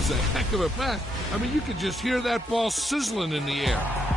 was a heck of a pass. I mean, you could just hear that ball sizzling in the air.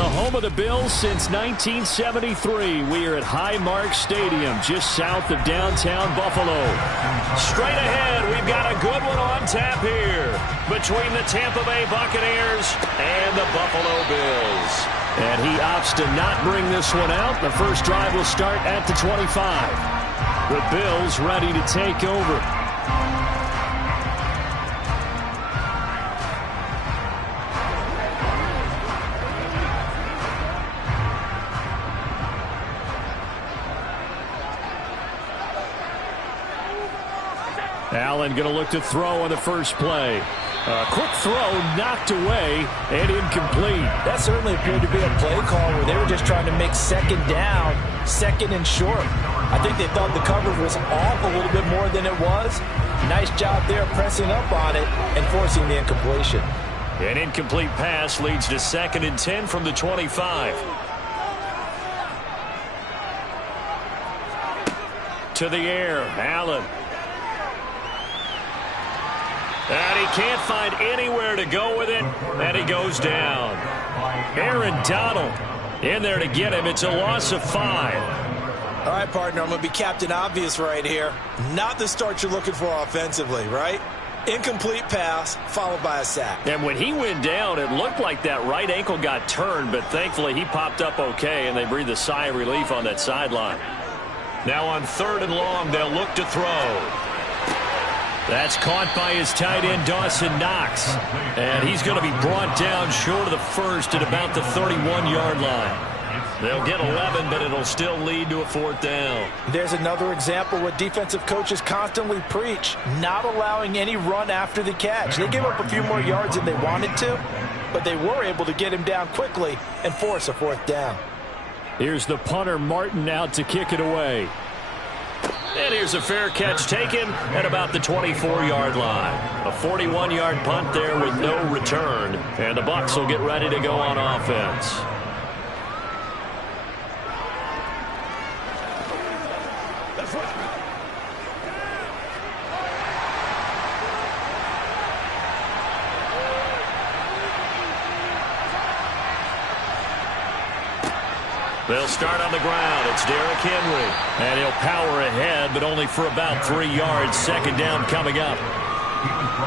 the home of the Bills since 1973. We are at Highmark Stadium, just south of downtown Buffalo. Straight ahead, we've got a good one on tap here between the Tampa Bay Buccaneers and the Buffalo Bills. And he opts to not bring this one out. The first drive will start at the 25. The Bills ready to take over. Allen going to look to throw on the first play. Quick throw knocked away and incomplete. That certainly appeared to be a play call where they were just trying to make second down, second and short. I think they thought the coverage was off a little bit more than it was. Nice job there pressing up on it and forcing the incompletion. An incomplete pass leads to 2nd and 10 from the 25. To the air, Allen. And he can't find anywhere to go with it, and he goes down. Aaron Donald in there to get him. It's a loss of 5. All right, partner, I'm going to be Captain Obvious right here. Not the start you're looking for offensively, right? Incomplete pass followed by a sack. And when he went down, it looked like that right ankle got turned, but thankfully he popped up okay, and they breathed a sigh of relief on that sideline. Now on 3rd and long, they'll look to throw. That's caught by his tight end, Dawson Knox. And he's going to be brought down short of the first at about the 31-yard line. They'll get 11, but it'll still lead to a 4th down. There's another example what defensive coaches constantly preach, not allowing any run after the catch. They gave up a few more yards than they wanted to, but they were able to get him down quickly and force a 4th down. Here's the punter, Martin, out to kick it away. And here's a fair catch taken at about the 24-yard line. A 41-yard punt there with no return. And the Bucs will get ready to go on offense. They'll start on the ground. It's Derrick Henry. And he'll power ahead, but only for about 3 yards. 2nd down coming up.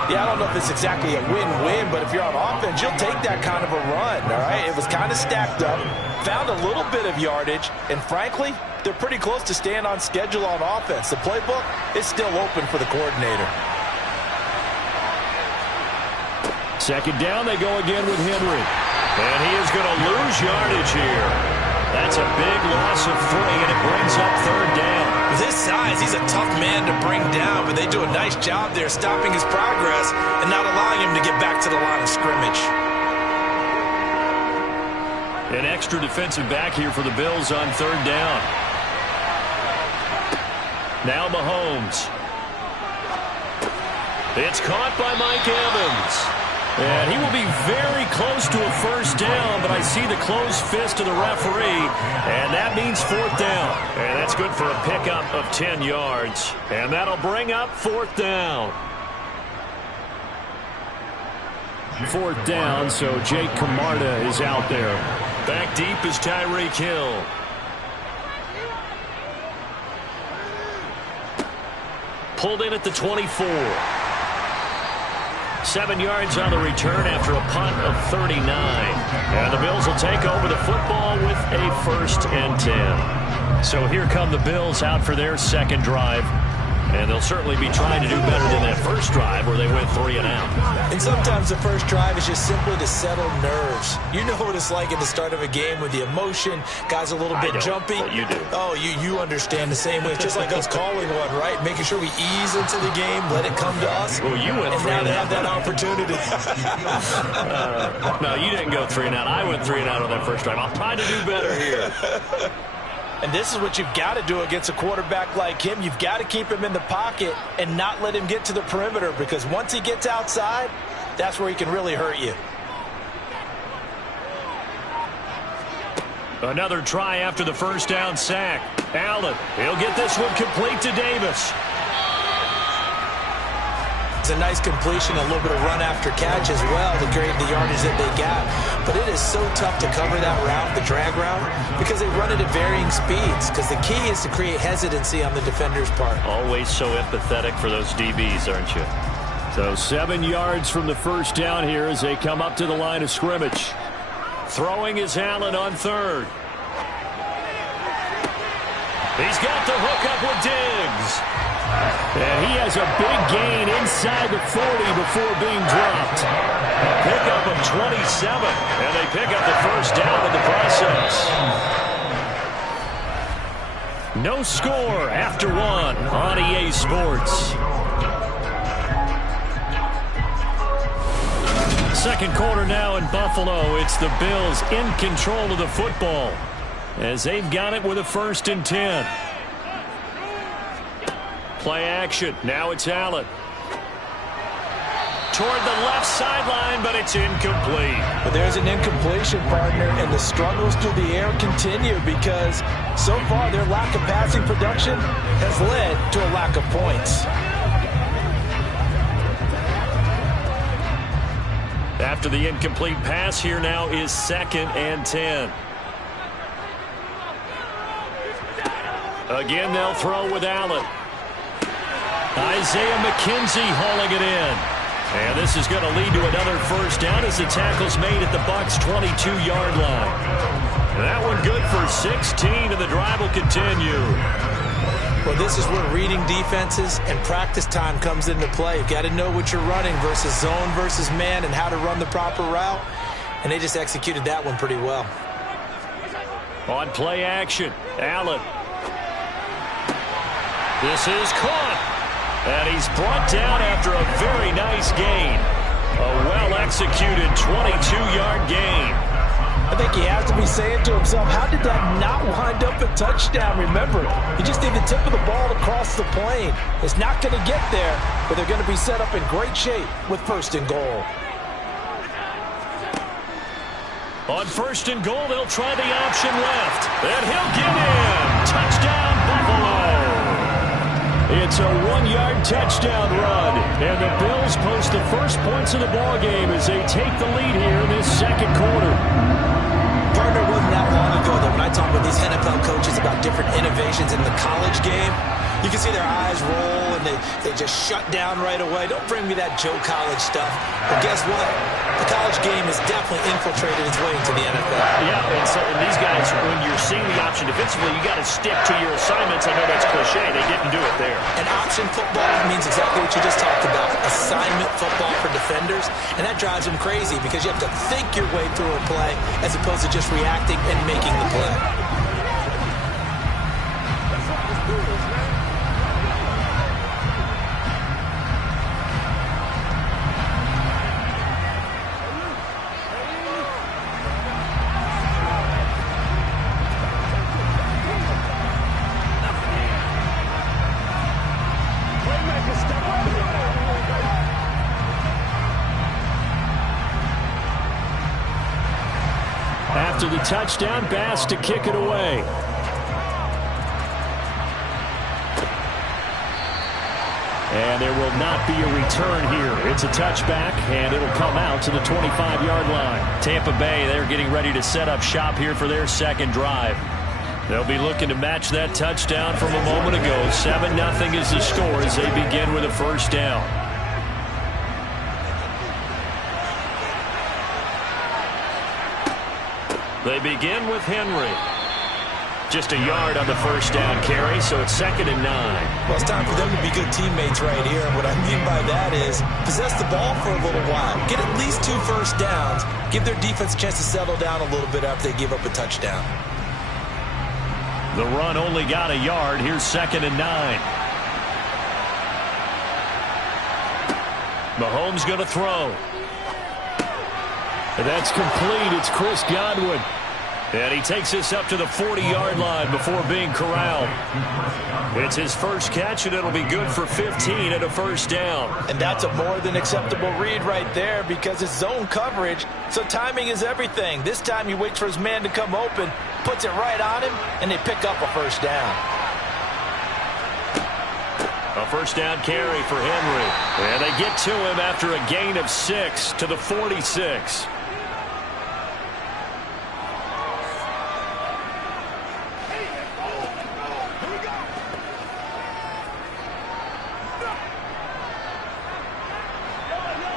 Yeah, I don't know if it's exactly a win-win, but if you're on offense, you'll take that kind of a run, all right? It was kind of stacked up, found a little bit of yardage, and frankly, they're pretty close to staying on schedule on offense. The playbook is still open for the coordinator. 2nd down, they go again with Henry. And he is going to lose yardage here. That's a big loss of 3, and it brings up 3rd down. With his size, he's a tough man to bring down, but they do a nice job there stopping his progress and not allowing him to get back to the line of scrimmage. An extra defensive back here for the Bills on 3rd down. Now Mahomes. It's caught by Mike Evans. And he will be very close to a 1st down, but I see the closed fist of the referee, and that means 4th down. And that's good for a pickup of 10 yards. And that'll bring up 4th down. 4th down, so Jake Camarda is out there. Back deep is Tyreek Hill. Pulled in at the 24. 7 yards on the return after a punt of 39. And the Bills will take over the football with a 1st and 10. So here come the Bills out for their 2nd drive. And they'll certainly be trying to do better than that first drive where they went 3 and out. And sometimes the first drive is just simply to settle nerves. You know what it's like at the start of a game with the emotion. Guys a little bit jumpy. But you do. Oh, you understand the same way. It's just like us calling one, right? Making sure we ease into the game, let it come to us. Well, you went 3 and now and they out. have that opportunity. No, you didn't go 3 and out. I went 3 and out on that first drive. I'll try to do better here. And this is what you've got to do against a quarterback like him. You've got to keep him in the pocket and not let him get to the perimeter, because once he gets outside, that's where he can really hurt you. Another try after the 1st down sack. Allen, he'll get this one complete to Davis. It's a nice completion, a little bit of run after catch as well to create the yardage that they got. But it is so tough to cover that route, the drag route, because they run it at varying speeds. Because the key is to create hesitancy on the defender's part. Always so empathetic for those DBs, aren't you? So 7 yards from the first down here as they come up to the line of scrimmage. Throwing is Allen on third. He's got the hookup with Diggs. And he has a big gain inside the 40 before being dropped. A pickup of 27. And they pick up the first down in the process. No score after 1 on EA Sports. Second quarter now in Buffalo. It's the Bills in control of the football as they've got it with a 1st and 10. Play action. Now it's Allen. Toward the left sideline, but it's incomplete. But there's an incompletion, partner, and the struggles through the air continue because so far their lack of passing production has led to a lack of points. After the incomplete pass, here now is 2nd and 10. Again, they'll throw with Allen. Isaiah McKenzie hauling it in. And this is going to lead to another first down as the tackle's made at the Bucs' 22-yard line. That one good for 16, and the drive will continue. Well, this is where reading defenses and practice time comes into play. You've got to know what you're running versus zone versus man and how to run the proper route. And they just executed that one pretty well. On play action, Allen. This is caught. And he's brought down after a very nice gain. A well-executed 22-yard gain. I think he has to be saying to himself, how did that not wind up a touchdown? Remember, you just need the tip of the ball to cross the plane. It's not going to get there, but they're going to be set up in great shape with 1st and goal. On 1st and goal, they'll try the option left. And he'll get in. Touchdown, Buffalo. It's a 1-yard touchdown run. And the Bills post the first points of the ballgame as they take the lead here in this second quarter. Partner, wasn't that long ago that when I talk with these NFL coaches about different innovations in the college game, you can see their eyes roll and they just shut down right away. Don't bring me that Joe College stuff. But guess what? The college game has definitely infiltrated its way into the NFL. Yeah, and these guys, when you're seeing the option defensively, you got to stick to your assignments. I know that's cliche. They didn't do it there. And option football means exactly what you just talked about. Assignment football for defenders. And that drives them crazy because you have to think your way through a play as opposed to just reacting and making the play. After the touchdown, Bass to kick it away. And there will not be a return here. It's a touchback, and it'll come out to the 25-yard line. Tampa Bay, they're getting ready to set up shop here for their second drive. They'll be looking to match that touchdown from a moment ago. 7-0 is the score as they begin with a first down. They begin with Henry. Just a yard on the first down carry, so it's 2nd and 9. Well, it's time for them to be good teammates right here. And what I mean by that is possess the ball for a little while. Get at least 2 first downs. Give their defense a chance to settle down a little bit after they give up a touchdown. The run only got a yard. Here's 2nd and 9. Mahomes going to throw. And that's complete. It's Chris Godwin. And he takes this up to the 40-yard line before being corralled. It's his first catch, and it'll be good for 15 at a first down. And that's a more than acceptable read right there because it's zone coverage, so timing is everything. This time he waits for his man to come open, puts it right on him, and they pick up a first down. A first down carry for Henry. And they get to him after a gain of 6 to the 46.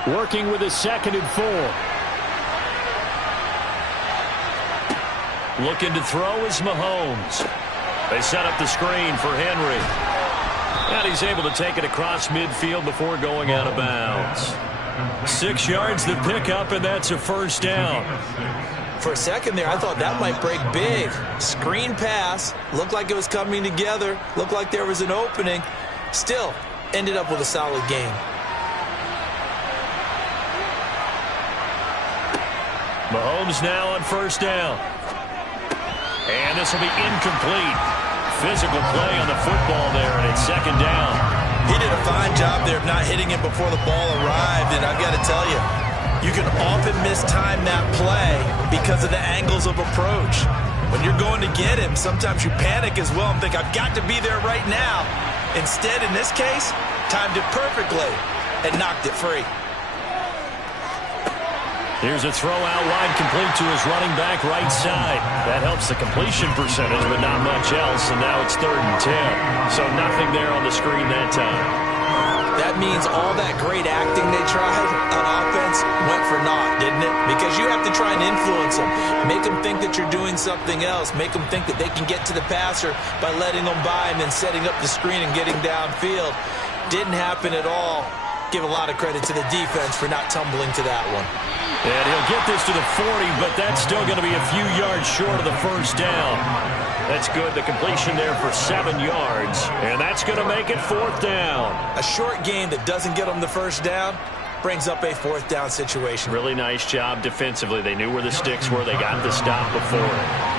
Working with a 2nd and 4. Looking to throw is Mahomes. They set up the screen for Henry. And he's able to take it across midfield before going out of bounds. 6 yards to pick up, and that's a first down. For a second there, I thought that might break big. Screen pass. Looked like it was coming together. Looked like there was an opening. Still, ended up with a solid gain. Mahomes now on first down. And this will be incomplete. Physical play on the football there, and it's 2nd down. He did a fine job there of not hitting it before the ball arrived, and I've got to tell you, you can often mistime that play because of the angles of approach. When you're going to get him, sometimes you panic as well and think, I've got to be there right now. Instead, in this case, timed it perfectly and knocked it free. Here's a throw out wide, complete to his running back right side. That helps the completion percentage, but not much else, and now it's 3rd and 10. So nothing there on the screen that time. That means all that great acting they tried on offense went for naught, didn't it? Because you have to try and influence them. Make them think that you're doing something else. Make them think that they can get to the passer by letting them by and then setting up the screen and getting downfield. Didn't happen at all. Give a lot of credit to the defense for not tumbling to that one. And he'll get this to the 40, but that's still going to be a few yards short of the first down. That's good. The completion there for 7 yards, and that's going to make it 4th down. A short gain that doesn't get them the first down brings up a 4th down situation. Really nice job defensively. They knew where the sticks were. They got the stop before it.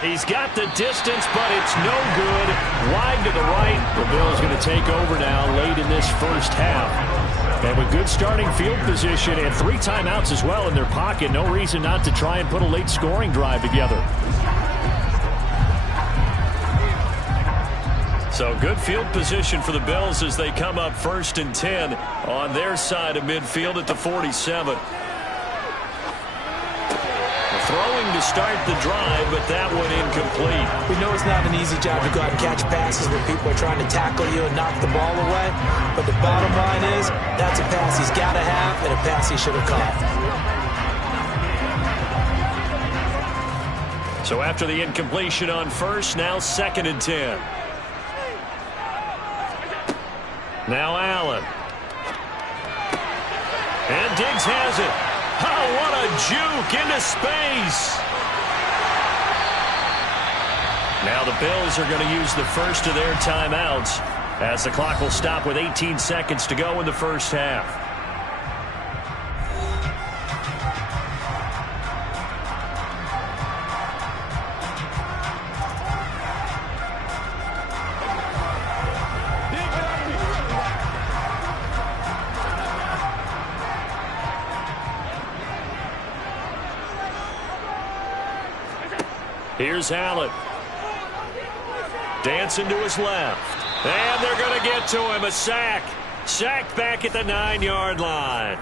He's got the distance, but it's no good. Wide to the right. The Bills going to take over now late in this first half. And with good starting field position and 3 timeouts as well in their pocket, no reason not to try and put a late scoring drive together. So good field position for the Bills as they come up 1st and 10 on their side of midfield at the 47. Throwing to start the drive, but that one incomplete. We know it's not an easy job to go out and catch passes where people are trying to tackle you and knock the ball away. But the bottom line is, that's a pass he's got to have and a pass he should have caught. So after the incompletion on first, now 2nd and 10. Now Allen. And Diggs has it. Oh, what a juke into space. Now the Bills are going to use the first of their timeouts as the clock will stop with 18 seconds to go in the first half. Here's Allen. Dancing to his left. And they're going to get to him. A sack. Sacked back at the 9-yard line.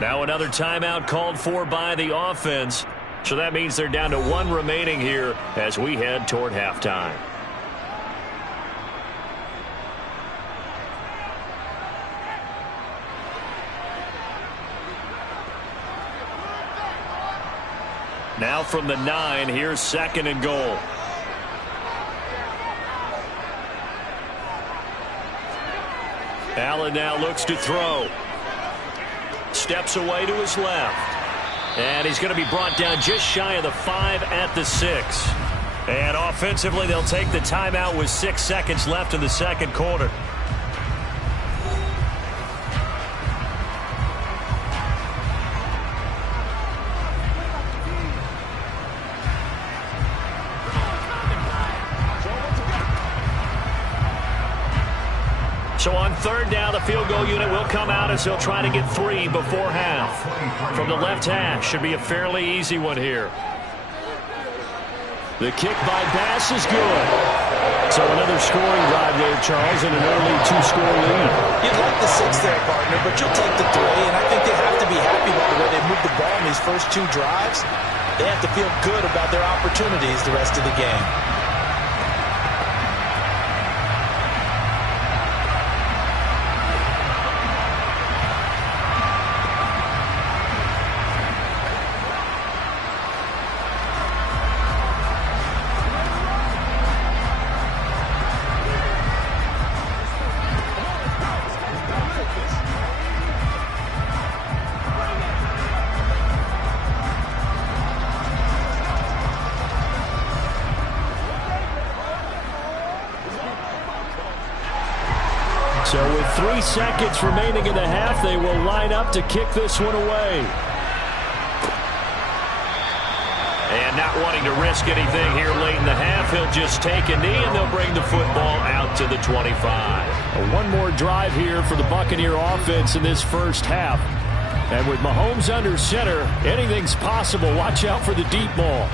Now another timeout called for by the offense. So that means they're down to 1 remaining here as we head toward halftime. Now from the 9, here's 2nd and goal. Allen now looks to throw. Steps away to his left. And he's going to be brought down just shy of the 5 at the 6. And offensively, they'll take the timeout with 6 seconds left in the second quarter. So on third down, the field goal unit will come out as they'll try to get 3 before half. From the left hash, should be a fairly easy one here. The kick by Bass is good. So another scoring drive there, Charles, and an early 2-score lead. You'd like the 6 there, partner, but you'll take the 3, and I think they have to be happy about the way they moved the ball in these first 2 drives. They have to feel good about their opportunities the rest of the game. So with 3 seconds remaining in the half, they will line up to kick this one away. And not wanting to risk anything here late in the half, he'll just take a knee and they'll bring the football out to the 25. One more drive here for the Buccaneer offense in this first half. And with Mahomes under center, anything's possible. Watch out for the deep ball.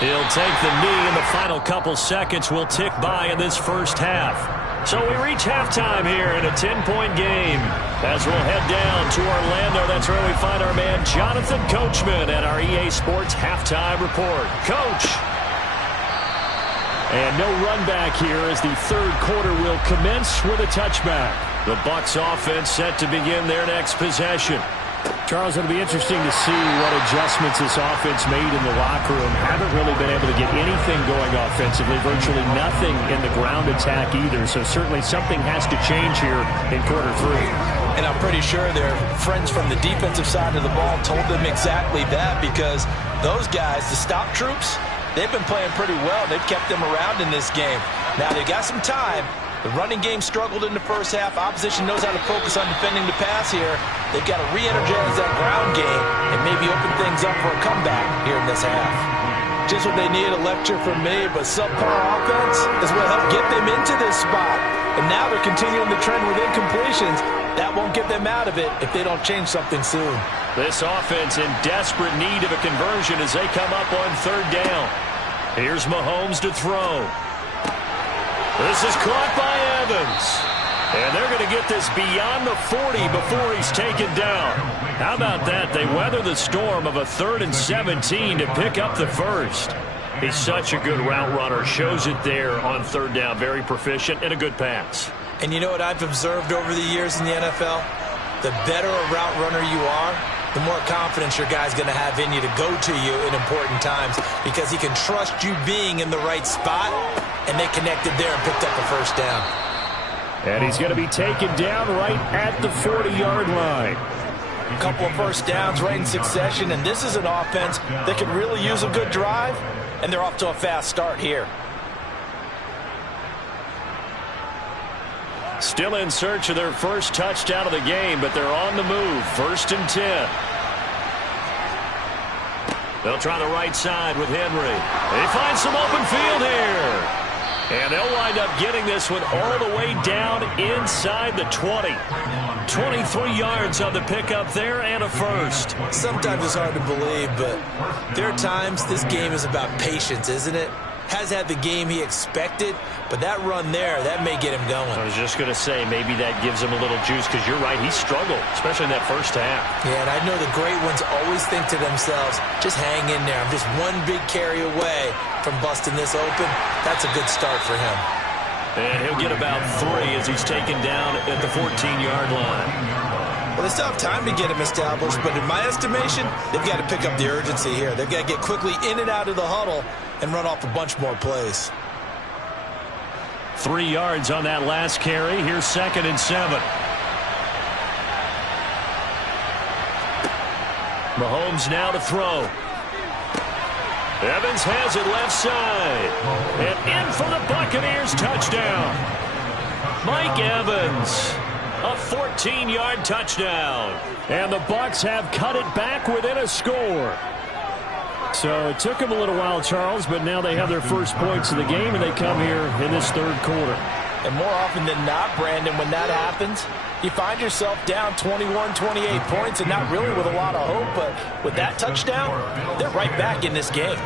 He'll take the knee, and the final couple seconds will tick by in this first half. So we reach halftime here in a 10-point game. As we'll head down to Orlando, that's where we find our man Jonathan Coachman at our EA Sports Halftime Report. Coach. And no run back here as the third quarter will commence with a touchback. The Bucs offense set to begin their next possession. Charles, it'll be interesting to see what adjustments this offense made in the locker room. Haven't really been able to get anything going offensively, virtually nothing in the ground attack either. So certainly something has to change here in quarter 3. And I'm pretty sure their friends from the defensive side of the ball told them exactly that, because those guys, the stop troops, they've been playing pretty well. They've kept them around in this game. Now they got some time. The running game struggled in the first half. Opposition knows how to focus on defending the pass here. They've got to re-energize that ground game and maybe open things up for a comeback here in this half. Just what they need, a lecture from me, but subpar offense is what helped get them into this spot. And now they're continuing the trend with incompletions. That won't get them out of it if they don't change something soon. This offense in desperate need of a conversion as they come up on third down. Here's Mahomes to throw. This is caught by Evans. And they're going to get this beyond the 40 before he's taken down. How about that? They weather the storm of a 3rd and 17 to pick up the first. He's such a good route runner. Shows it there on third down. Very proficient and a good pass. And you know what I've observed over the years in the NFL? The better a route runner you are, the more confidence your guy's going to have in you to go to you in important times, because he can trust you being in the right spot, and they connected there and picked up a first down. And he's going to be taken down right at the 40-yard line. A couple of first downs right in succession, and this is an offense that could really use a good drive, and they're off to a fast start here. Still in search of their first touchdown of the game, but they're on the move. 1st and 10. They'll try the right side with Henry. They find some open field here. And they'll wind up getting this one all the way down inside the 20. 23 yards on the pickup there and a first. Sometimes it's hard to believe, but there are times this game is about patience, isn't it? Has had the game he expected, but that run there, that may get him going. I was just going to say, maybe that gives him a little juice, because you're right, he struggled, especially in that first half. Yeah, and I know the great ones always think to themselves, just hang in there. I'm just one big carry away from busting this open. That's a good start for him. And he'll get about 3 as he's taken down at the 14-yard line. Well, they still have time to get him established, but in my estimation, they've got to pick up the urgency here. They've got to get quickly in and out of the huddle and run off a bunch more plays. 3 yards on that last carry. Here's 2nd and 7. Mahomes now to throw. Evans has it left side. And in for the Buccaneers touchdown. Mike Evans. A 14-yard touchdown. And the Bucs have cut it back within a score. So it took them a little while, Charles, but now they have their first points of the game, and they come here in this third quarter. And more often than not, Brandon, when that happens, you find yourself down 21, 28 points, and not really with a lot of hope, but with that touchdown, they're right back in this game.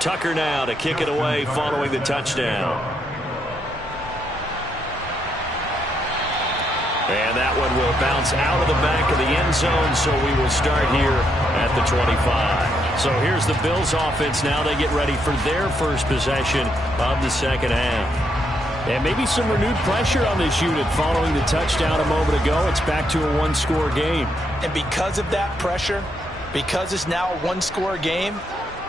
Tucker now to kick it away following the touchdown. And that one will bounce out of the back of the end zone, so we will start here at the 25. So here's the Bills offense now. They get ready for their first possession of the second half. And maybe some renewed pressure on this unit following the touchdown a moment ago. It's back to a one-score game. And because of that pressure, because it's now a one-score game,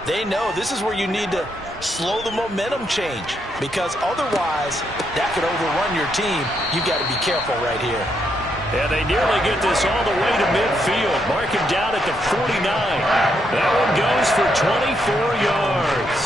they know this is where you need to slow the momentum change, because otherwise that could overrun your team. You've got to be careful right here. And they nearly get this all the way to midfield. Mark him down at the 49. That one goes for 24 yards.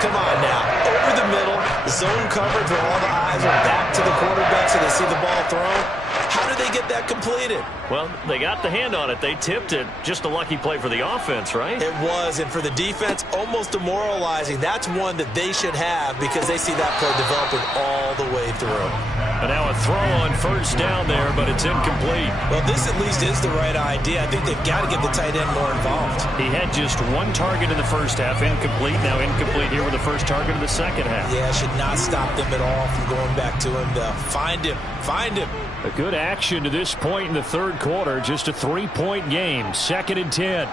Come on now. Over the middle, zone coverage where all the eyes are back to the quarterback so they see the ball thrown. How did they get that completed? Well, they got the hand on it. They tipped it. Just a lucky play for the offense, right? It was, and for the defense, almost demoralizing. That's one that they should have because they see that play developing all the way through. And now a throw on first down there, but it's incomplete. Well, this at least is the right idea. I think they've got to get the tight end more involved. He had just one target in the first half, incomplete. Now incomplete here with the first target of the second half. Yeah, should not stop them at all from going back to him. Find him. Find him. A good action to this point in the third quarter. Just a 3-point game. 2nd and 10.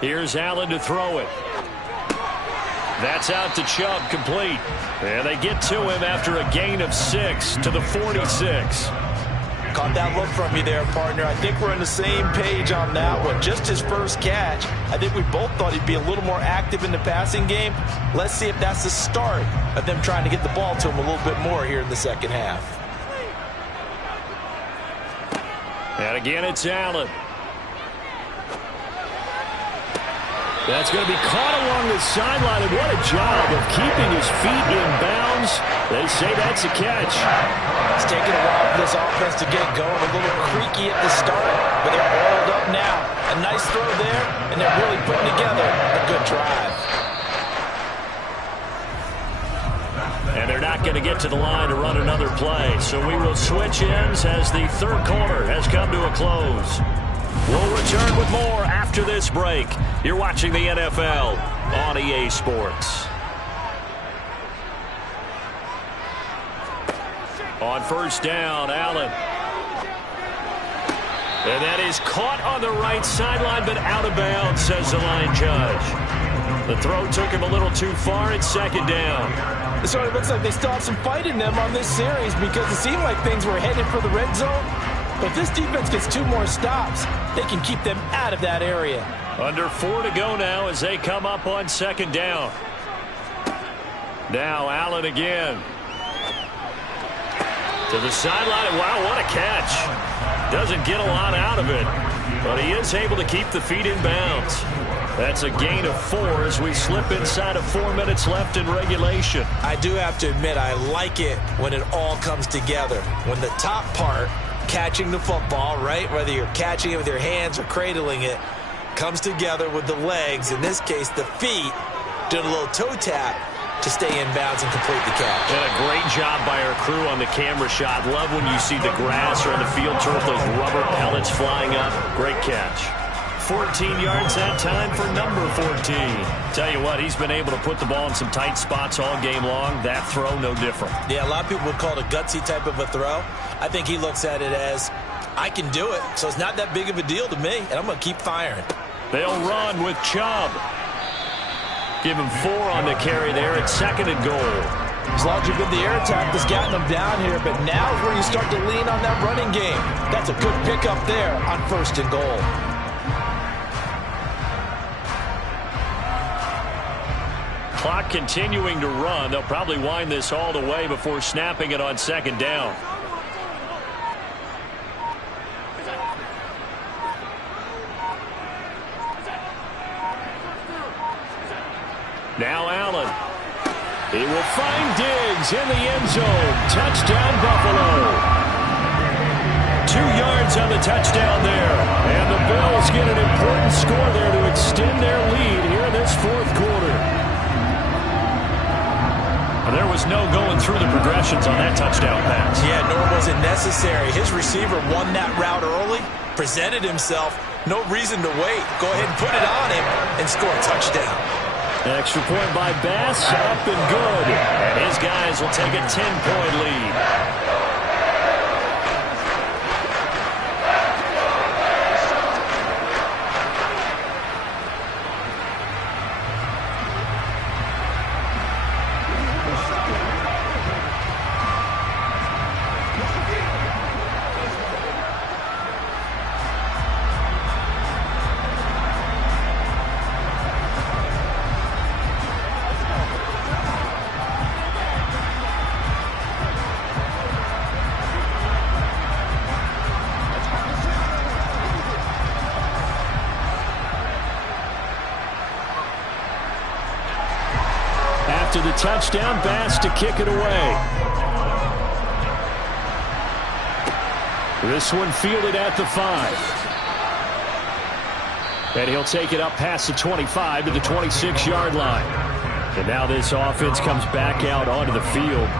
Here's Allen to throw it. That's out to Chubb, complete. And they get to him after a gain of 6 to the 46. Caught that look from you there, partner. I think we're on the same page on that one. Just his first catch. I think we both thought he'd be a little more active in the passing game. Let's see if that's the start of them trying to get the ball to him a little bit more here in the second half. And again, it's Allen. That's going to be caught along the sideline, and what a job of keeping his feet in bounds. They say that's a catch. It's taking a while for this offense to get going. A little creaky at the start, but they're oiled up now. A nice throw there, and they're really putting together a good drive. And they're not going to get to the line to run another play. So we will switch ends as the third quarter has come to a close. We'll return with more after this break. You're watching the NFL on EA Sports. On first down, Allen. And that is caught on the right sideline, but out of bounds, says the line judge. The throw took him a little too far. It's 2nd down. So it looks like they still have some fight in them on this series because it seemed like things were headed for the red zone. But if this defense gets 2 more stops, they can keep them out of that area. Under 4 to go now as they come up on 2nd down. Now Allen again. To the sideline. Wow, what a catch. Doesn't get a lot out of it, but he is able to keep the feet in bounds. That's a gain of 4 as we slip inside of 4 minutes left in regulation. I do have to admit, I like it when it all comes together. When the top part, catching the football, right, whether you're catching it with your hands or cradling it, comes together with the legs, in this case the feet, doing a little toe tap to stay in bounds and complete the catch. And a great job by our crew on the camera shot. Love when you see the grass or on the field turf, those rubber pellets flying up. Great catch. 14 yards that time for number 14. Tell you what, he's been able to put the ball in some tight spots all game long. That throw, no different. Yeah, a lot of people would call it a gutsy type of a throw. I think he looks at it as, I can do it, so it's not that big of a deal to me, and I'm going to keep firing. They'll run with Chubb. Give him 4 on the carry there at 2nd and goal. As long as you're good, the air attack has gotten them down here, but now is where you start to lean on that running game. That's a good pickup there on 1st and goal. Clock continuing to run. They'll probably wind this all the way before snapping it on 2nd down. Now Allen. He will find Diggs in the end zone. Touchdown, Buffalo. 2 yards on the touchdown there. And the Bills get an important score there to extend their lead here in this 4th quarter. There was no going through the progressions on that touchdown pass. Yeah, nor was it necessary. His receiver won that route early, presented himself. No reason to wait. Go ahead and put it on him and score a touchdown. Extra point by Bass, up and good. And his guys will take a 10-point lead. After the touchdown, Bass to kick it away. This one fielded at the 5. And he'll take it up past the 25 to the 26-yard line. And now this offense comes back out onto the field.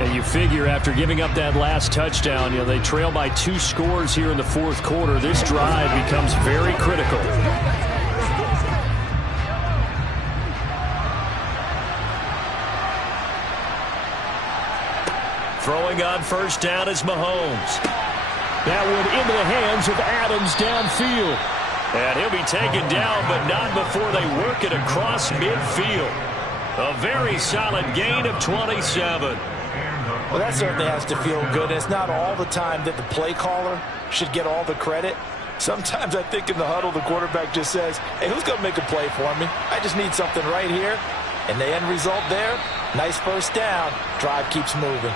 And you figure after giving up that last touchdown, they trail by 2 scores here in the 4th quarter. This drive becomes very critical. Throwing on 1st down is Mahomes. That one into the hands of Adams downfield. And he'll be taken down, but not before they work it across midfield. A very solid gain of 27. Well, that certainly has to feel good. It's not all the time that the play caller should get all the credit. Sometimes I think in the huddle, the quarterback just says, hey, who's going to make a play for me? I just need something right here. And the end result there, nice 1st down. Drive keeps moving.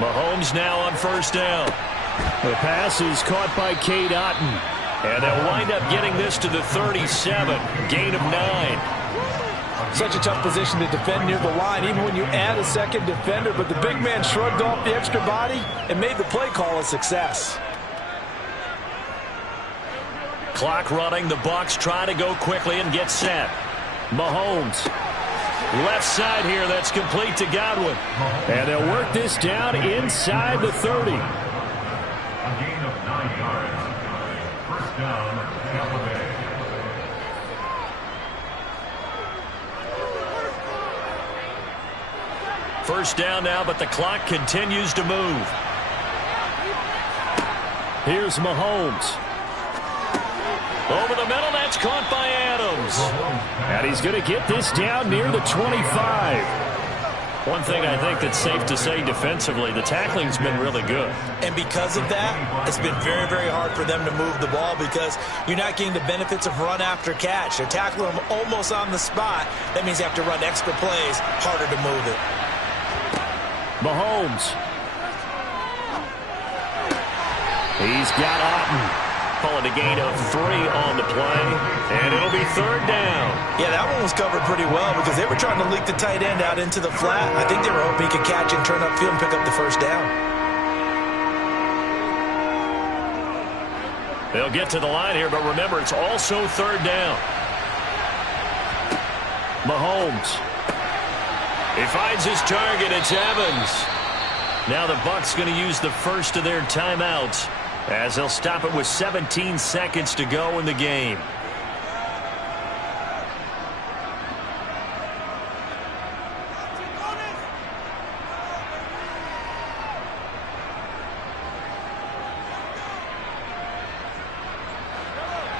Mahomes now on 1st down. The pass is caught by Cade Otton. And they'll wind up getting this to the 37. Gain of 9. Such a tough position to defend near the line, even when you add a 2nd defender. But the big man shrugged off the extra body and made the play call a success. Clock running. The Bucs try to go quickly and get set. Mahomes. Left side here, that's complete to Godwin. And they'll work this down inside the 30. A gain of 9 yards. 1st down, Tampa Bay. First down now, but the clock continues to move. Here's Mahomes. Over the middle, that's caught by Adams. And he's going to get this down near the 25. One thing I think that's safe to say defensively, the tackling's been really good. And because of that, it's been very, very hard for them to move the ball because you're not getting the benefits of run after catch. They're tackling them almost on the spot. That means they have to run extra plays, harder to move it. Mahomes. He's got Otton. Calling a gain of 3 on the play, and it'll be 3rd down. Yeah, that one was covered pretty well because they were trying to leak the tight end out into the flat. I think they were hoping he could catch and turn upfield and pick up the 1st down. They'll get to the line here, but remember, it's also 3rd down. Mahomes. He finds his target. It's Evans. Now the Bucs going to use the first of their timeouts as they'll stop it with 17 seconds to go in the game.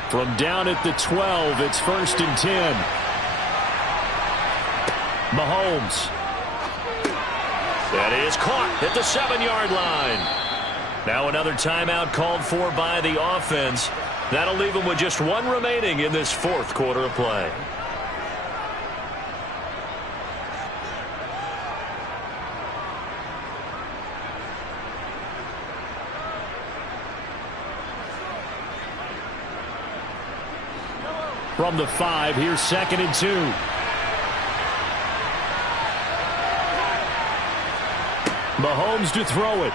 From down at the 12, it's 1st and 10. Mahomes. That is caught at the 7-yard line. Now another timeout called for by the offense. That'll leave them with just one remaining in this 4th quarter of play. From the 5, here's 2nd and 2. Mahomes to throw it.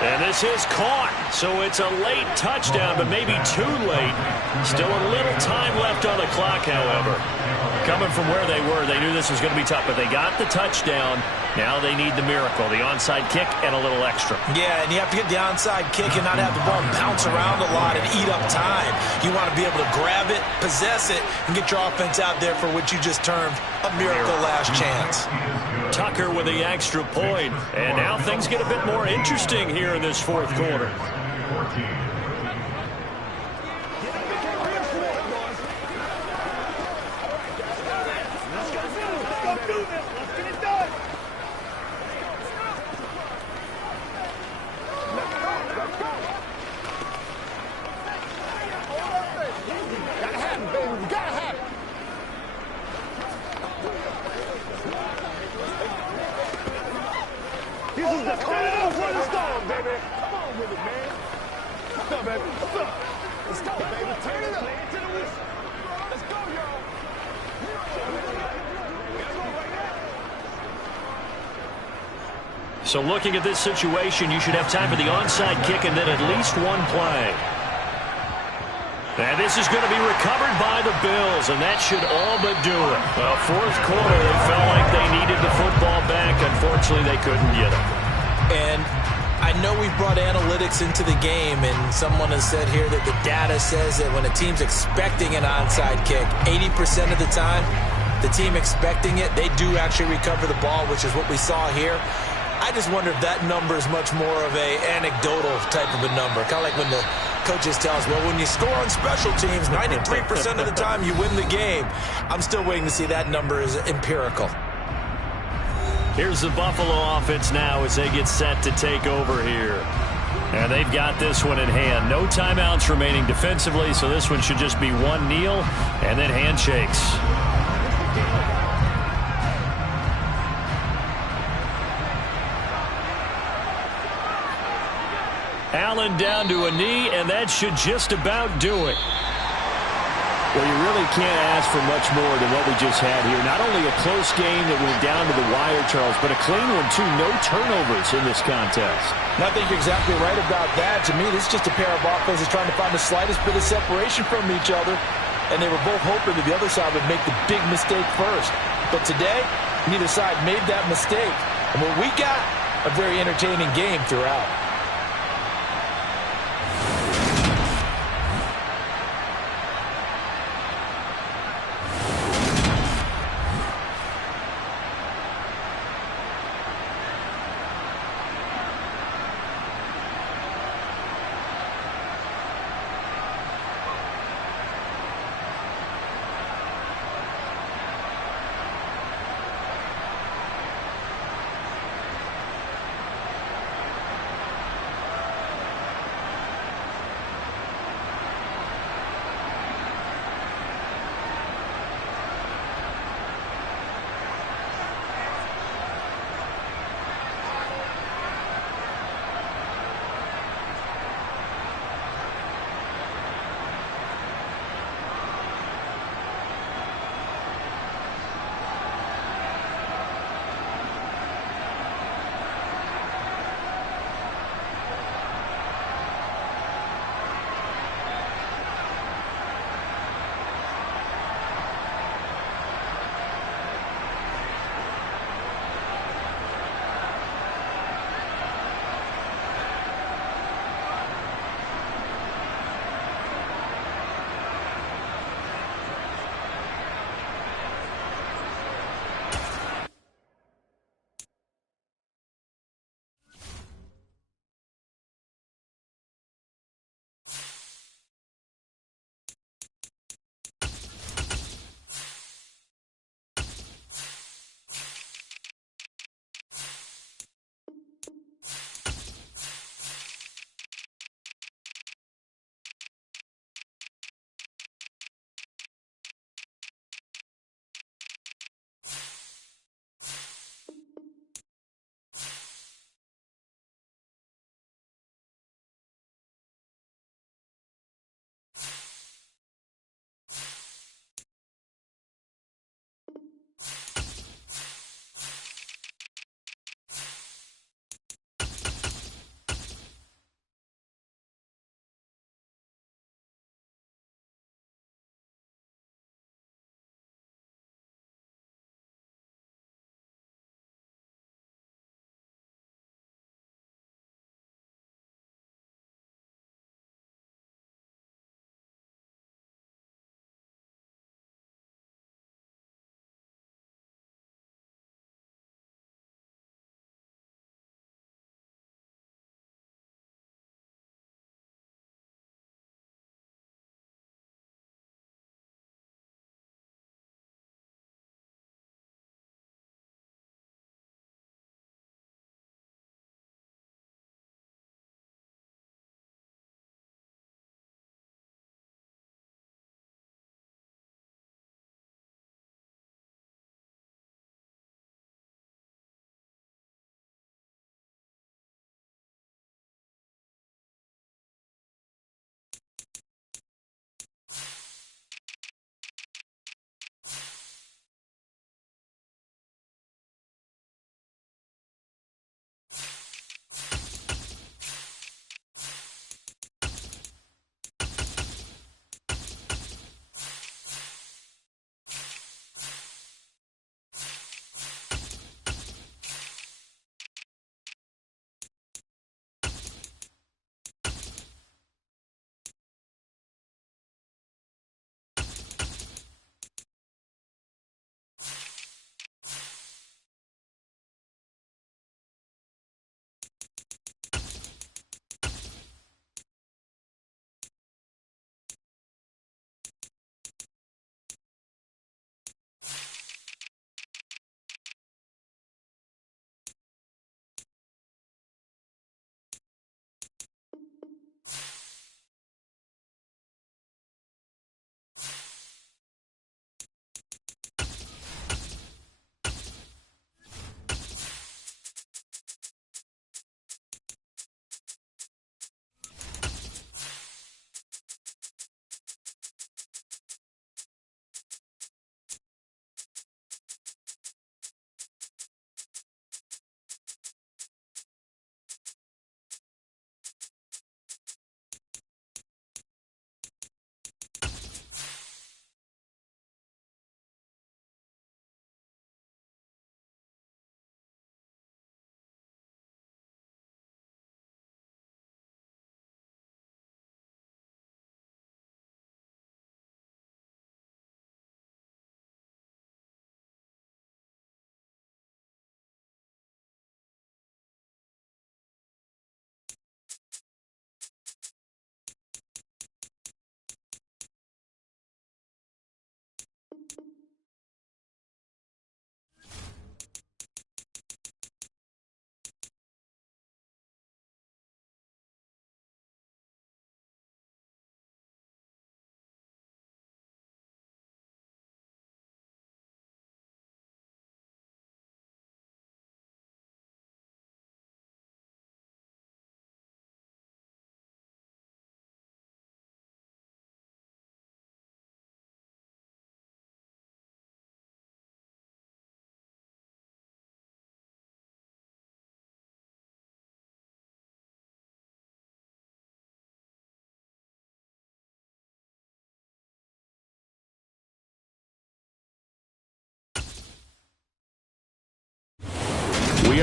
And this is caught. So it's a late touchdown, but maybe too late. Still a little time left on the clock, however. Coming from where they were, they knew this was going to be tough, but they got the touchdown. Now they need the miracle, the onside kick and a little extra. Yeah, and you have to get the onside kick and not have the ball bounce around a lot and eat up time. You want to be able to grab it, possess it, and get your offense out there for what you just termed a miracle last chance. Tucker with the extra point. And now things get a bit more interesting here in this 4th quarter. So looking at this situation, you should have time for the onside kick and then at least one play. And this is going to be recovered by the Bills, and that should all but do it. Well, 4th quarter, they felt like they needed the football back. Unfortunately, they couldn't get it. And I know we've brought analytics into the game, and someone has said here that the data says that when a team's expecting an onside kick, 80% of the time, the team expecting it, they do actually recover the ball, which is what we saw here. I just wonder if that number is much more of a anecdotal type of a number. Kind of like when the coaches tell us, well, when you score on special teams, 93% of the time you win the game. I'm still waiting to see that number is empirical. Here's the Buffalo offense now as they get set to take over here. And they've got this one in hand. No timeouts remaining defensively, so this one should just be one kneel and then handshakes. Allen down to a knee, and that should just about do it. Well, you really can't ask for much more than what we just had here. Not only a close game that went down to the wire, Charles, but a clean one, too. No turnovers in this contest. And I think you're exactly right about that. To me, this is just a pair of offenses trying to find the slightest bit of separation from each other, and they were both hoping that the other side would make the big mistake first. But today, neither side made that mistake. And what we got, a very entertaining game throughout.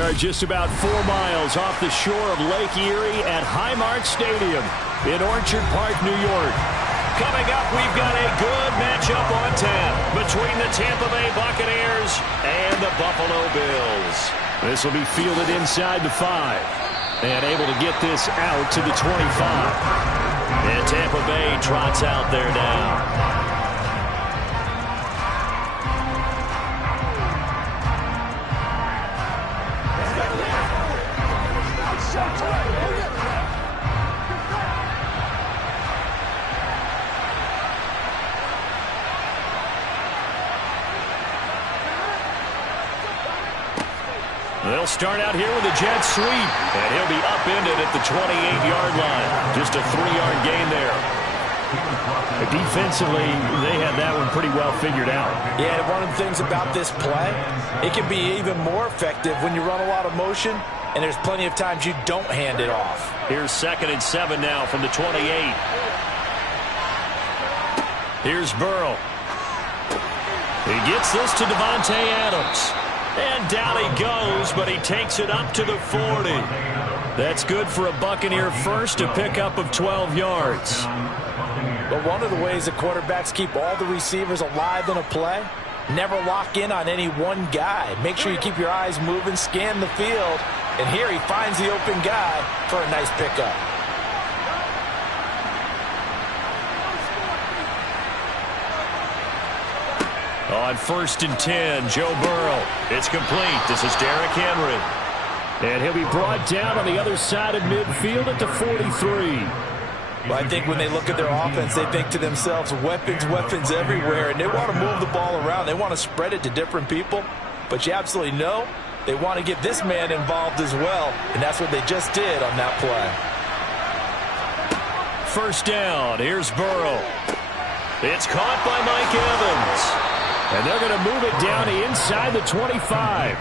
are just about 4 miles off the shore of Lake Erie at Highmark Stadium in Orchard Park, New York. Coming up, we've got a good matchup on tap between the Tampa Bay Buccaneers and the Buffalo Bills. This will be fielded inside the 5 and able to get this out to the 25. And Tampa Bay trots out there now. They'll start out here with a jet sweep, and he'll be upended at the 28-yard line. Just a 3-yard gain there. Defensively, they had that one pretty well figured out. Yeah, one of the things about this play, it can be even more effective when you run a lot of motion, and there's plenty of times you don't hand it off. Here's 2nd and 7 now from the 28. Here's Burrow. He gets this to Davante Adams. And down he goes, but he takes it up to the 40. That's good for a Buccaneer first, a pickup of 12 yards. But one of the ways that quarterbacks keep all the receivers alive in a play, never lock in on any one guy. Make sure you keep your eyes moving, scan the field, and here he finds the open guy for a nice pickup. On 1st and 10, Joe Burrow. It's complete. This is Derrick Henry. And he'll be brought down on the other side of midfield at the 43. Well, I think when they look at their offense, they think to themselves, weapons, weapons everywhere, and they want to move the ball around. They want to spread it to different people. But you absolutely know they want to get this man involved as well, and that's what they just did on that play. 1st down. Here's Burrow. It's caught by Mike Evans. And they're going to move it down inside the 25.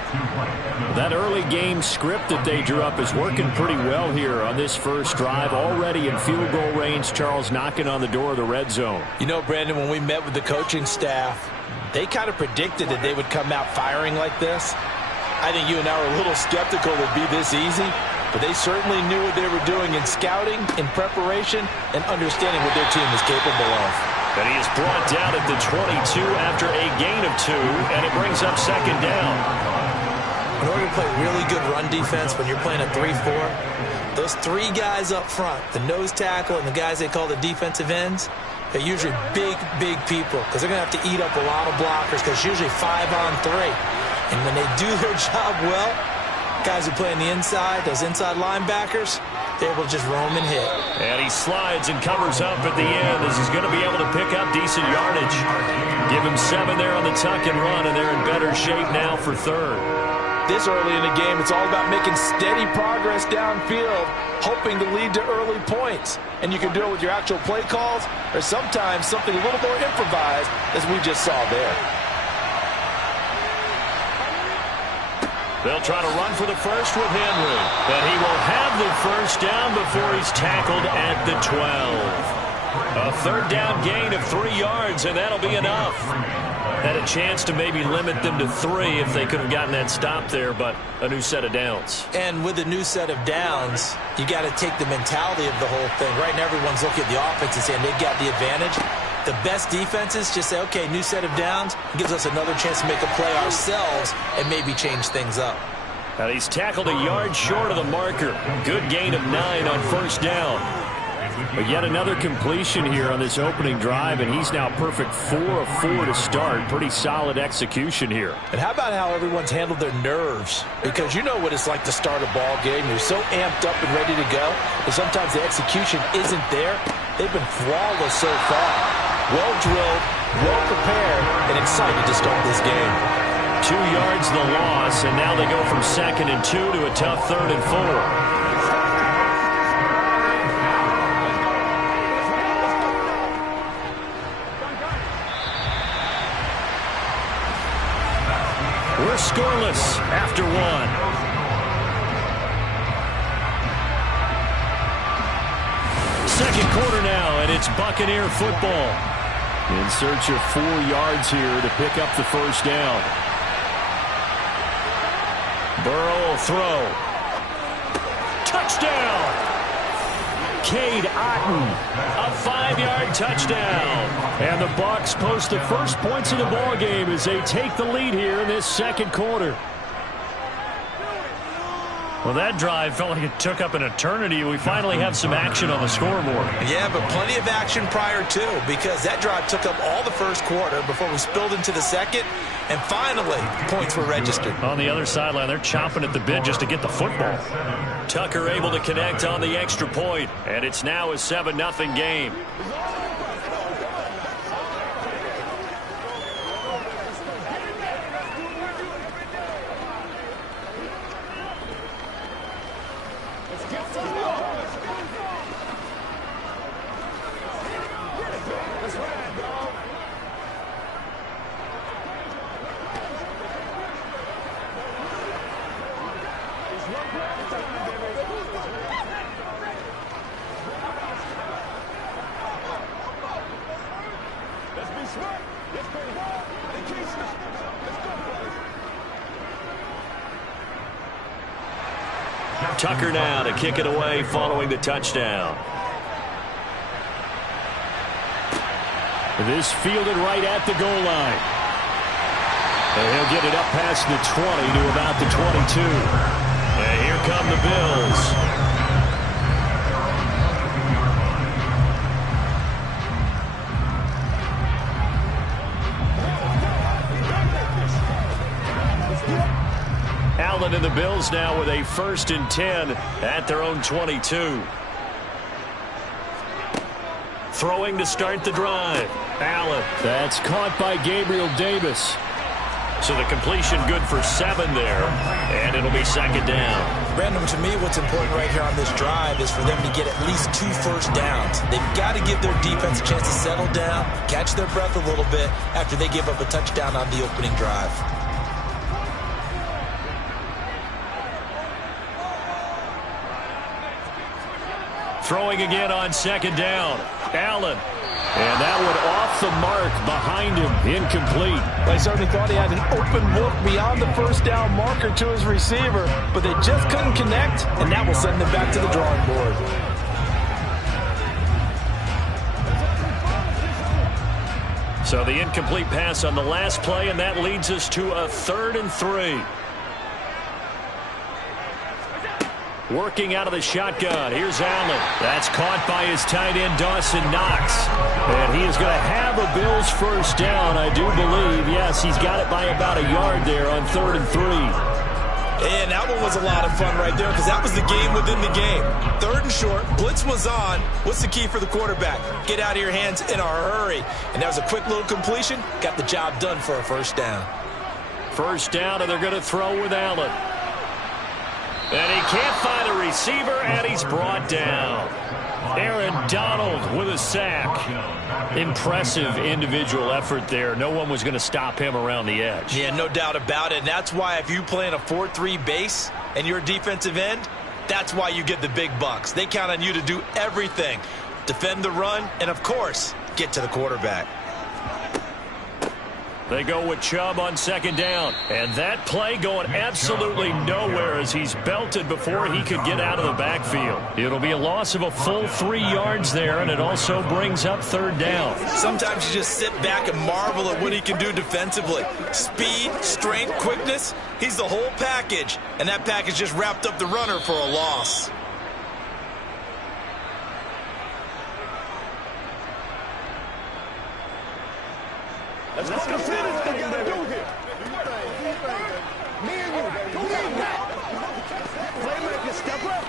That early game script that they drew up is working pretty well here on this first drive. Already in field goal range, Charles knocking on the door of the red zone. You know, Brandon, when we met with the coaching staff, they kind of predicted that they would come out firing like this. I think you and I were a little skeptical it would be this easy, but they certainly knew what they were doing in scouting, in preparation, and understanding what their team was capable of. And he is brought down at the 22 after a gain of 2, and it brings up 2nd down. In order to play really good run defense when you're playing a 3-4, those 3 guys up front, the nose tackle and the guys they call the defensive ends, they're usually big, big people because they're going to have to eat up a lot of blockers because it's usually 5-on-3. And when they do their job well, guys who play on the inside, those inside linebackers, they're able to just roam and hit. And he slides and covers up at the end as he's going to be able to pick up decent yardage. Give him 7 there on the tuck and run, and they're in better shape now for 3rd. This early in the game, it's all about making steady progress downfield, hoping to lead to early points. And you can do it with your actual play calls or sometimes something a little more improvised, as we just saw there. They'll try to run for the first with Henry. But he will have the first down before he's tackled at the 12. A 3rd down gain of 3 yards, and that'll be enough. Had a chance to maybe limit them to 3 if they could have gotten that stop there, but a new set of downs. And with a new set of downs, you got to take the mentality of the whole thing. Right now, everyone's looking at the offense and saying they got the advantage. The best defenses just say, okay, new set of downs. It gives us another chance to make a play ourselves and maybe change things up. Now he's tackled a yard short of the marker. Good gain of 9 on 1st down. But yet another completion here on this opening drive, and he's now perfect 4 of 4 to start. Pretty solid execution here. And how about how everyone's handled their nerves? Because you know what it's like to start a ball game. You're so amped up and ready to go, and sometimes the execution isn't there. They've been flawless so far. Well-drilled, well-prepared, and excited to start this game. 2 yards the loss, and now they go from 2nd and 2 to a tough 3rd and 4. We're scoreless after 1. Second quarter now, and it's Buccaneer football. In search of 4 yards here to pick up the first down. Burrow will They'll throw. Touchdown! Cade Otton, a 5-yard touchdown. And the Bucs post the first points of the ball game as they take the lead here in this second quarter. Well, that drive felt like it took up an eternity. We finally have some action on the scoreboard. Yeah, but plenty of action prior to, because that drive took up all the first quarter before we spilled into the second, and finally, points were registered. On the other sideline, they're chomping at the bit just to get the football. Tucker able to connect on the extra point, and it's now a 7-0 game. Tucker now to kick it away following the touchdown. This fielded right at the goal line. And he'll get it up past the 20 to about the 22. And here come the Bills. Allen and the Bills now with a 1st and 10 at their own 22. Throwing to start the drive. Allen. That's caught by Gabriel Davis. So the completion good for 7 there. And it'll be 2nd down. Brandon, to me, what's important right here on this drive is for them to get at least 2 first downs. They've got to give their defense a chance to settle down, catch their breath a little bit after they give up a touchdown on the opening drive. Throwing again on 2nd down. Allen. And that one off the mark behind him. Incomplete. I certainly thought he had an open look beyond the first down marker to his receiver, but they just couldn't connect, and that will send them back to the drawing board. So the incomplete pass on the last play, and that leads us to a 3rd and 3. Working out of the shotgun. Here's Allen. That's caught by his tight end, Dawson Knox. And he is going to have a Bills first down, I do believe. Yes, he's got it by about a yard there on 3rd and 3. And that one was a lot of fun right there because that was the game within the game. 3rd and short. Blitz was on. What's the key for the quarterback? Get out of your hands in a hurry. And that was a quick little completion. Got the job done for a first down. First down, and they're going to throw with Allen. And he can't find a receiver, and he's brought down. Aaron Donald with a sack. Impressive individual effort there. No one was going to stop him around the edge. Yeah, no doubt about it. And that's why if you play in a 4-3 base and you're a defensive end, that's why you get the big bucks. They count on you to do everything. Defend the run and, of course, get to the quarterback. They go with Chubb on 2nd down. And that play going absolutely nowhere as he's belted before he could get out of the backfield. It'll be a loss of a full 3 yards there, and it also brings up 3rd down. Sometimes you just sit back and marvel at what he can do defensively. Speed, strength, quickness, he's the whole package. And that package just wrapped up the runner for a loss. Let's go to finish they gotta do here. Me and you, baby. Playmaker, step up.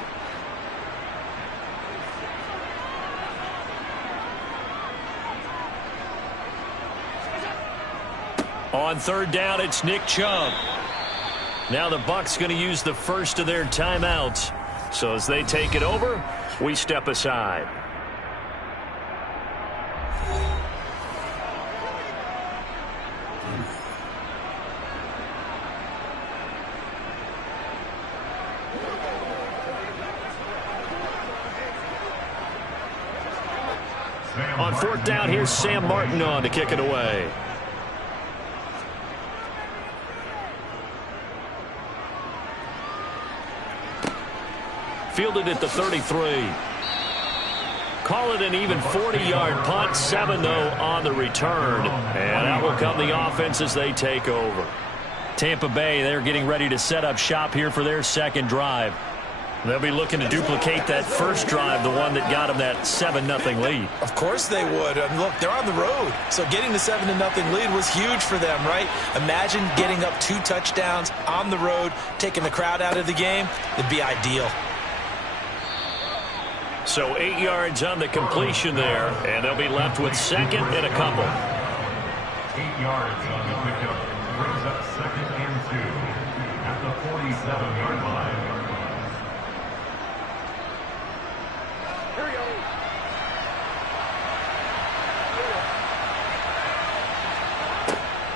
On 3rd down, it's Nick Chubb. Now the Bucs going to use the first of their timeouts. So as they take it over, we step aside. On 4th down, here's Sam Martin on to kick it away. fielded at the 33. Call it an even 40-yard punt, 7-0 on the return. And out will come the offense as they take over. Tampa Bay, they're getting ready to set up shop here for their second drive. They'll be looking to duplicate that first drive, the one that got them that 7-0 lead. Of course they would. I mean, look, they're on the road. So getting the 7-0 lead was huge for them, right? Imagine getting up 2 touchdowns on the road, taking the crowd out of the game. It'd be ideal. So 8 yards on the completion there, and they'll be left with second and a couple. 8 yards on the pickup. Brings up second and 2 at the 47-yard line. Here we go.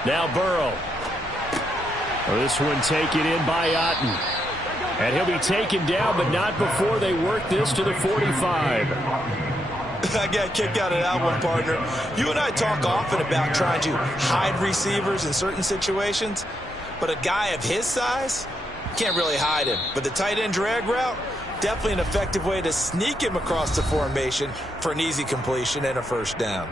Now Burrow. This one taken in by Otten. And he'll be taken down, but not before they work this to the 45. I got a kick out of that one, partner. You and I talk often about trying to hide receivers in certain situations, but a guy of his size, can't really hide him. But the tight end drag route, definitely an effective way to sneak him across the formation for an easy completion and a first down.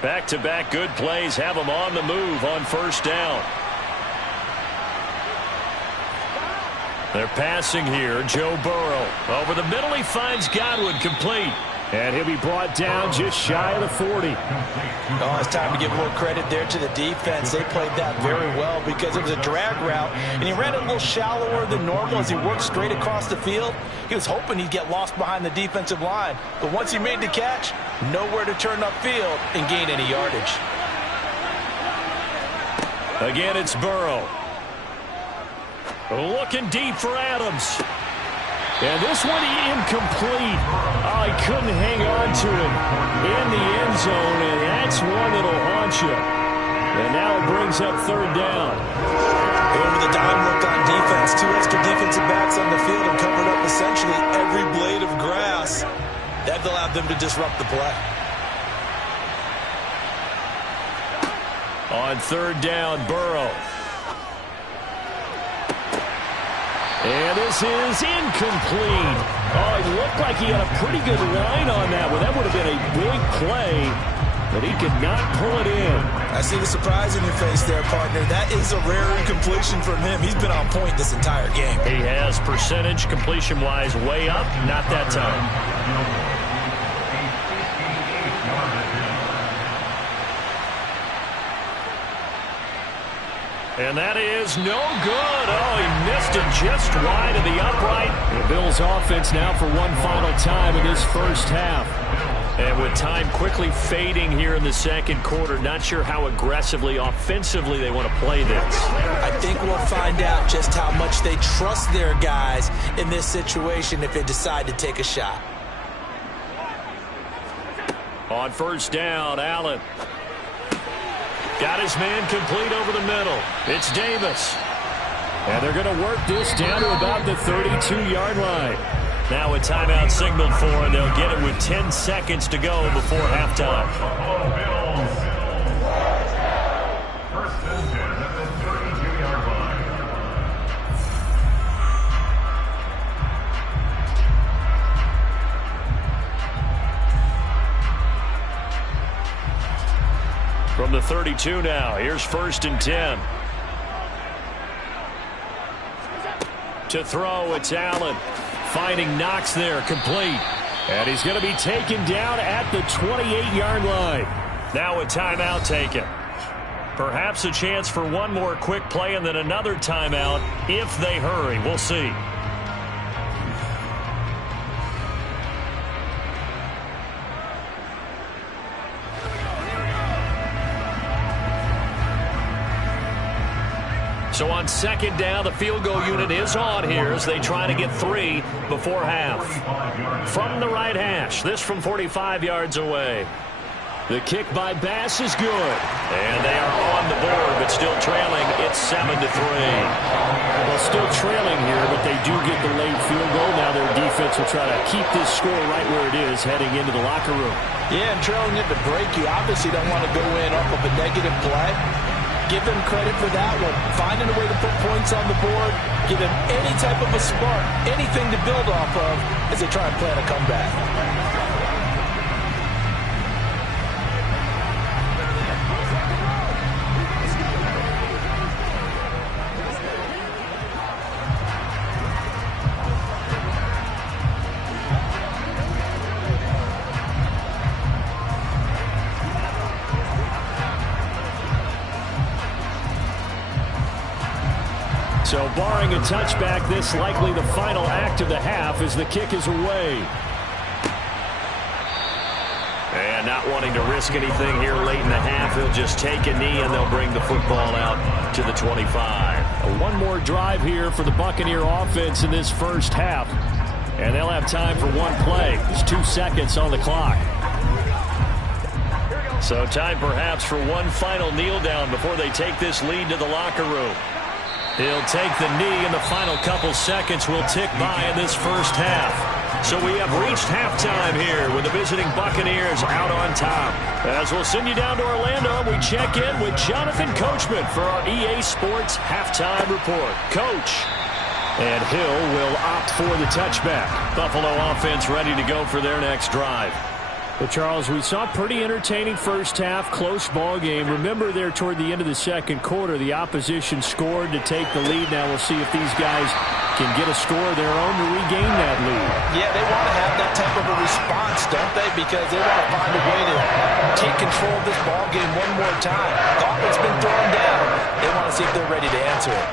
Back-to-back good plays have them on the move on first down. They're passing here. Joe Burrow. Over the middle, he finds Godwin, complete. And he'll be brought down just shy of the 40. Oh, it's time to give a little credit there to the defense. They played that very well because it was a drag route, and he ran it a little shallower than normal as he worked straight across the field. He was hoping he'd get lost behind the defensive line, but once he made the catch, nowhere to turn upfield and gain any yardage. Again, it's Burrow. Looking deep for Adams. And this one incomplete. Oh, he couldn't hang on to it in the end zone, and that's one that'll haunt you. And now it brings up third down. Over the dime look on defense. 2 extra defensive backs on the field and covered up essentially every blade of grass. That allowed them to disrupt the play. On third down, Burrow. And this is incomplete. Oh, it looked like he had a pretty good line on that one. That would have been a big play, but he could not pull it in. I see the surprise in your face there, partner. That is a rare incompletion from him. He's been on point this entire game. He has percentage completion-wise way up, not that time. And that is no good. Oh, he missed it just wide of the upright. The Bills offense now for one final time in this first half. And with time quickly fading here in the second quarter, not sure how aggressively, offensively they want to play this. I think we'll find out just how much they trust their guys in this situation if they decide to take a shot. On first down, Allen. Got his man complete over the middle. It's Davis. And they're going to work this down to about the 32-yard line. Now a timeout signaled for, and they'll get it with 10 seconds to go before halftime. First and 10 at the 32-yard line. From the 32 now, here's first and 10. To throw, it's Allen. Finding Knox there, complete. And he's going to be taken down at the 28-yard line. Now a timeout taken. Perhaps a chance for one more quick play and then another timeout if they hurry. We'll see. So on second down, the field goal unit is on here as they try to get 3 before half. From the right hash, this from 45 yards away. The kick by Bass is good. And they are on the board, but still trailing. It's 7-3. Well, still trailing here, but they do get the late field goal. Now their defense will try to keep this score right where it is heading into the locker room. Yeah, and trailing at the break, you obviously don't want to go in off of a negative play. Give them credit for that one. Finding a way to put points on the board. Give them any type of a spark, anything to build off of as they try and plan a comeback. So barring a touchback, this likely the final act of the half as the kick is away. And not wanting to risk anything here late in the half, he'll just take a knee and they'll bring the football out to the 25. One more drive here for the Buccaneer offense in this first half. And they'll have time for one play. There's 2 seconds on the clock. So time perhaps for one final kneel down before they take this lead to the locker room. He'll take the knee, and the final couple seconds will tick by in this first half. So we have reached halftime here with the visiting Buccaneers out on top. As we'll send you down to Orlando, we check in with Jonathan Coachman for our EA Sports Halftime Report. Coach. And Hill will opt for the touchback. Buffalo offense ready to go for their next drive. Well, Charles, we saw a pretty entertaining first half, close ball game. Remember there toward the end of the second quarter, the opposition scored to take the lead. Now we'll see if these guys can get a score of their own to regain that lead. Yeah, they want to have that type of a response, don't they? Because they want to find a way to take control of this ball game one more time. Gauntlet's been thrown down. They want to see if they're ready to answer it.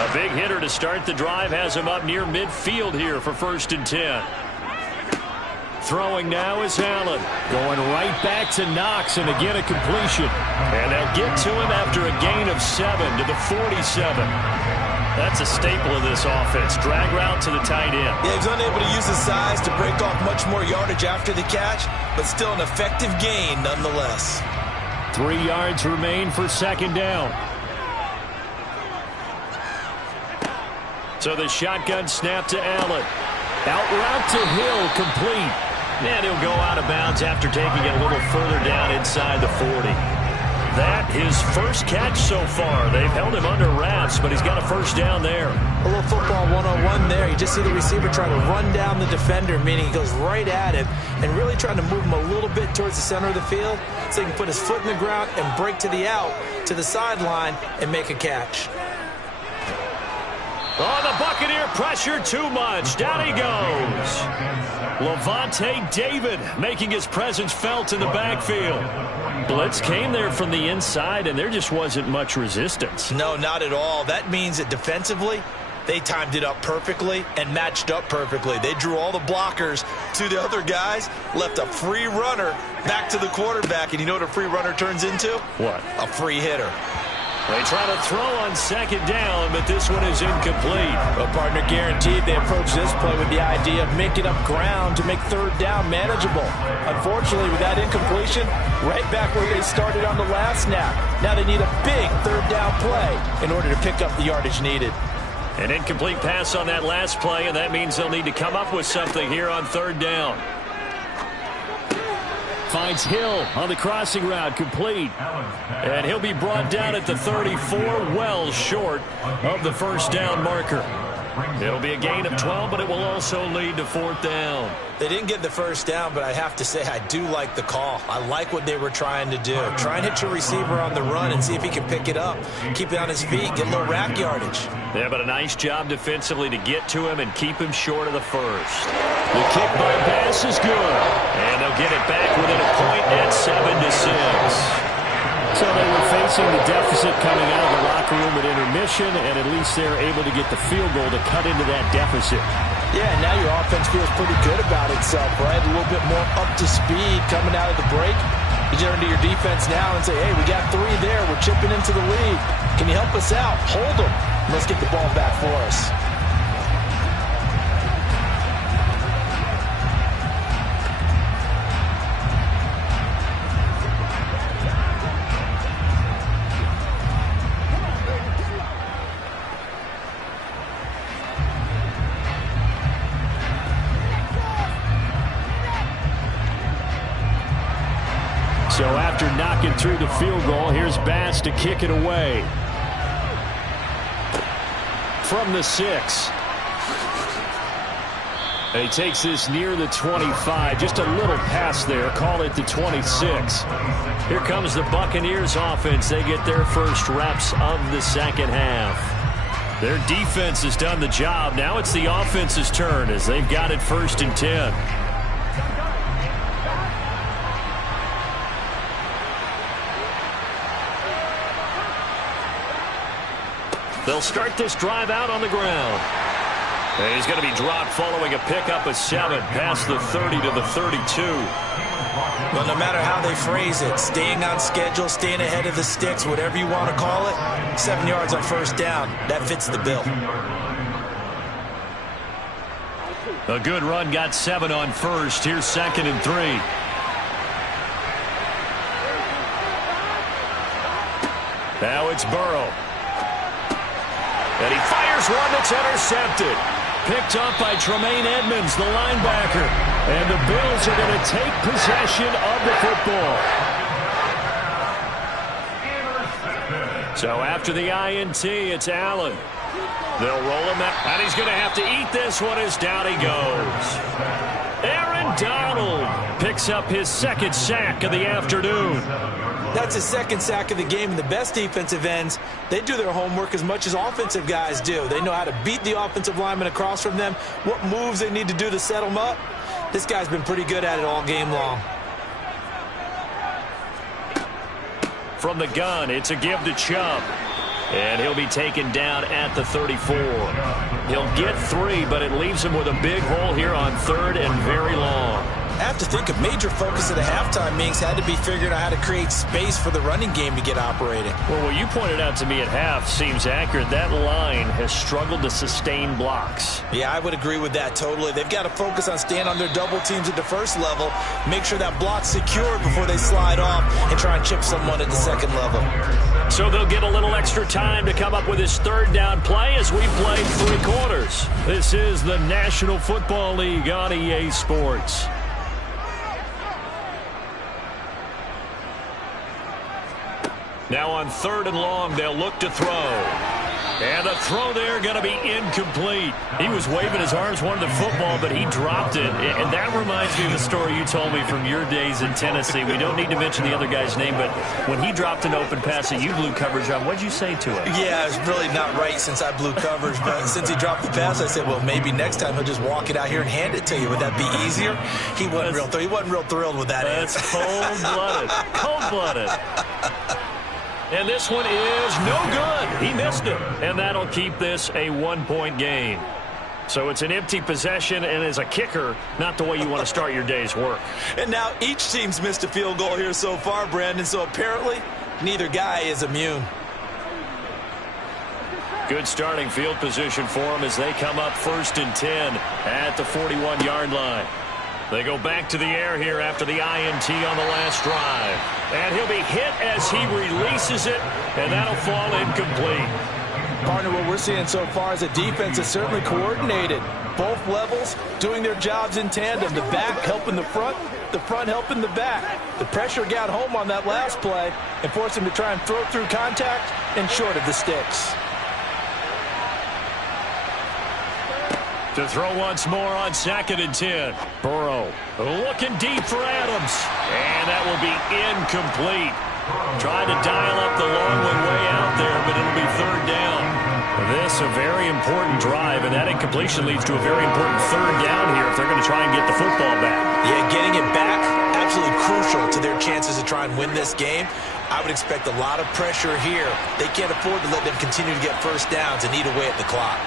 A big hitter to start the drive has him up near midfield here for 1st and 10. Throwing now is Allen. Going right back to Knox, and again a completion. And they'll get to him after a gain of 7 to the 47. That's a staple of this offense. Drag route to the tight end. Yeah, he's unable to use his size to break off much more yardage after the catch, but still an effective gain nonetheless. 3 yards remain for 2nd down. So the shotgun snap to Allen. Out route to Hill, complete. And he'll go out of bounds after taking it a little further down inside the 40. That his first catch so far. They've held him under wraps, but he's got a 1st down there. A little football 101 there. You just see the receiver trying to run down the defender, meaning he goes right at him and really trying to move him a little bit towards the center of the field so he can put his foot in the ground and break to the out, to the sideline, and make a catch. Oh, the Buccaneer pressure too much. Down he goes. Lavonte David making his presence felt in the backfield. Blitz came there from the inside, and there just wasn't much resistance. No, not at all. That means that defensively, they timed it up perfectly and matched up perfectly. They drew all the blockers to the other guys, left a free runner back to the quarterback, and you know what a free runner turns into? What? A free hitter. They try to throw on 2nd down, but this one is incomplete. Well, partner, guaranteed they approach this play with the idea of making up ground to make 3rd down manageable. Unfortunately, with that incompletion, right back where they started on the last snap. Now they need a big 3rd down play in order to pick up the yardage needed. An incomplete pass on that last play, and that means they'll need to come up with something here on 3rd down. Finds Hill on the crossing route, complete. And he'll be brought down at the 34, well short of the 1st down marker. It'll be a gain of 12, but it will also lead to 4th down. They didn't get the 1st down, but I have to say I do like the call. I like what they were trying to do. Try and hit your receiver on the run and see if he can pick it up. Keep it on his feet, get a little rack yardage. Yeah, but a nice job defensively to get to him and keep him short of the 1st. The kick by pass is good. And they'll get it back within a point at 7-6. So they were facing the deficit coming out of the locker room at intermission, and at least they're able to get the field goal to cut into that deficit. Yeah, now your offense feels pretty good about itself, right? A little bit more up to speed coming out of the break. You turn to your defense now and say, hey, we got 3 there. We're chipping into the lead. Can you help us out? Hold them. Let's get the ball back for us. after knocking through the field goal. Here's Bass to kick it away. From the 6. And he takes this near the 25. Just a little pass there. Call it the 26. Here comes the Buccaneers offense. They get their first reps of the second half. Their defense has done the job. Now it's the offense's turn as they've got it 1st and 10. They'll start this drive out on the ground. And he's going to be dropped following a pickup of 7 past the 30 to the 32. Well, no matter how they phrase it, staying on schedule, staying ahead of the sticks, whatever you want to call it, 7 yards on 1st down, that fits the bill. A good run got 7 on 1st. Here's 2nd and 3. Now it's Burrow. And he fires one that's intercepted. Picked up by Tremaine Edmonds, the linebacker. And the Bills are going to take possession of the football. So after the INT, it's Allen. They'll roll him out. And he's going to have to eat this one as down he goes. Aaron Donald picks up his 2nd sack of the afternoon. That's his 2nd sack of the game, and the best defensive ends, they do their homework as much as offensive guys do. They know how to beat the offensive lineman across from them, what moves they need to do to set them up. This guy's been pretty good at it all game long. From the gun, it's a give to Chubb. And he'll be taken down at the 34. He'll get 3, but it leaves him with a big hole here on 3rd and very long. I have to think a major focus of the halftime meetings had to be figuring out how to create space for the running game to get operating. Well, what you pointed out to me at half seems accurate. That line has struggled to sustain blocks. Yeah, I would agree with that totally. They've got to focus on staying on their double teams at the 1st level, make sure that block's secured before they slide off and try and chip someone at the 2nd level. So they'll get a little extra time to come up with his 3rd down play as we played 3 quarters. This is the National Football League on EA Sports. Now on 3rd and long, they'll look to throw. And the throw there going to be incomplete. He was waving his arms, wanted the football, but he dropped it. And that reminds me of the story you told me from your days in Tennessee. We don't need to mention the other guy's name, but when he dropped an open pass that you blew coverage on, what did you say to him? Yeah, it's really not right since I blew coverage, but since he dropped the pass, I said, well, maybe next time he'll just walk it out here and hand it to you. Would that be easier? He wasn't real thrilled with that answer. That's cold-blooded. Cold-blooded. And this one is no good. He missed it. And that'll keep this a 1-point game. So it's an empty possession, and as a kicker, not the way you want to start your day's work. And now each team's missed a field goal here so far, Brandon, so apparently neither guy is immune. Good starting field position for them as they come up 1st and 10 at the 41-yard line. They go back to the air here after the INT on the last drive. And he'll be hit as he releases it, and that'll fall incomplete. Partner, what we're seeing so far is a defense is certainly coordinated. Both levels doing their jobs in tandem. The back helping the front helping the back. The pressure got home on that last play and forced him to try and throw through contact and short of the sticks. To throw once more on 2nd and 10. Burrow looking deep for Adams. And that will be incomplete. Trying to dial up the long one way out there, but it'll be 3rd down. This a very important drive, and that incompletion leads to a very important 3rd down here if they're going to try and get the football back. Yeah, getting it back, absolutely crucial to their chances to try and win this game. I would expect a lot of pressure here. They can't afford to let them continue to get 1st downs and eat away at the clock.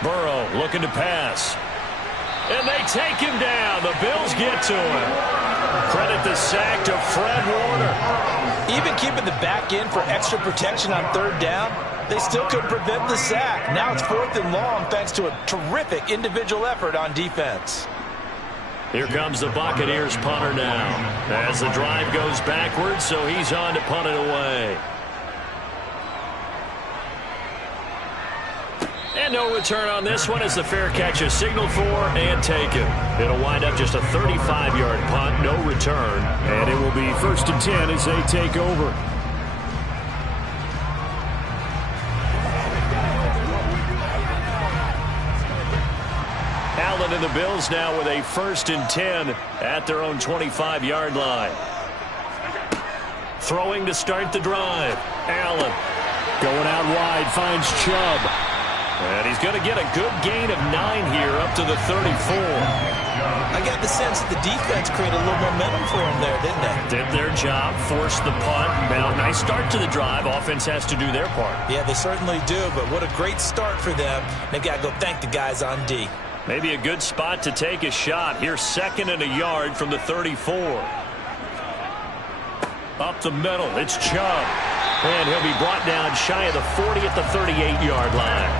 Burrow looking to pass. And they take him down. The Bills get to him. Credit the sack to Fred Warner. Even keeping the back in for extra protection on 3rd down, they still couldn't prevent the sack. Now it's 4th and long thanks to a terrific individual effort on defense. Here comes the Buccaneers punter now. As the drive goes backwards, so he's on to punt it away. And no return on this one as the fair catch is signaled for and taken. It'll wind up just a 35-yard punt, no return. And it will be 1st and 10 as they take over. Allen and the Bills now with a 1st and 10 at their own 25-yard line. Throwing to start the drive. Allen. Going out wide, finds Chubb. And he's going to get a good gain of 9 here up to the 34. I got the sense that the defense created a little momentum for him there, didn't they? Did their job, forced the punt. Now, nice start to the drive. Offense has to do their part. Yeah, they certainly do, but what a great start for them. They've got to go thank the guys on D. Maybe a good spot to take a shot. Here's 2nd and a yard from the 34. Up the middle, it's Chubb. And he'll be brought down shy of the 40 at the 38-yard line.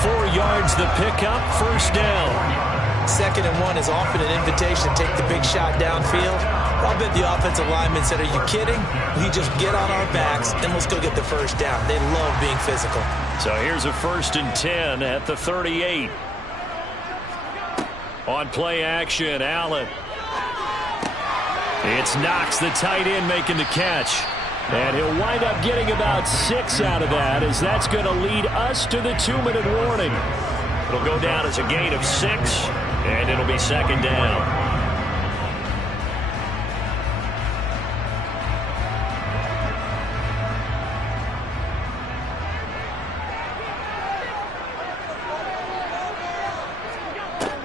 4 yards the pickup, 1st down. 2nd and 1 is often an invitation to take the big shot downfield. I'll bet the offensive lineman said, are you kidding? We just get on our backs and let's go get the 1st down. They love being physical. So here's a 1st and 10 at the 38. On play action, Allen. It's Knox, the tight end, making the catch. And he'll wind up getting about 6 out of that, as that's going to lead us to the 2-minute warning. It'll go down as a gain of 6, and it'll be 2nd down.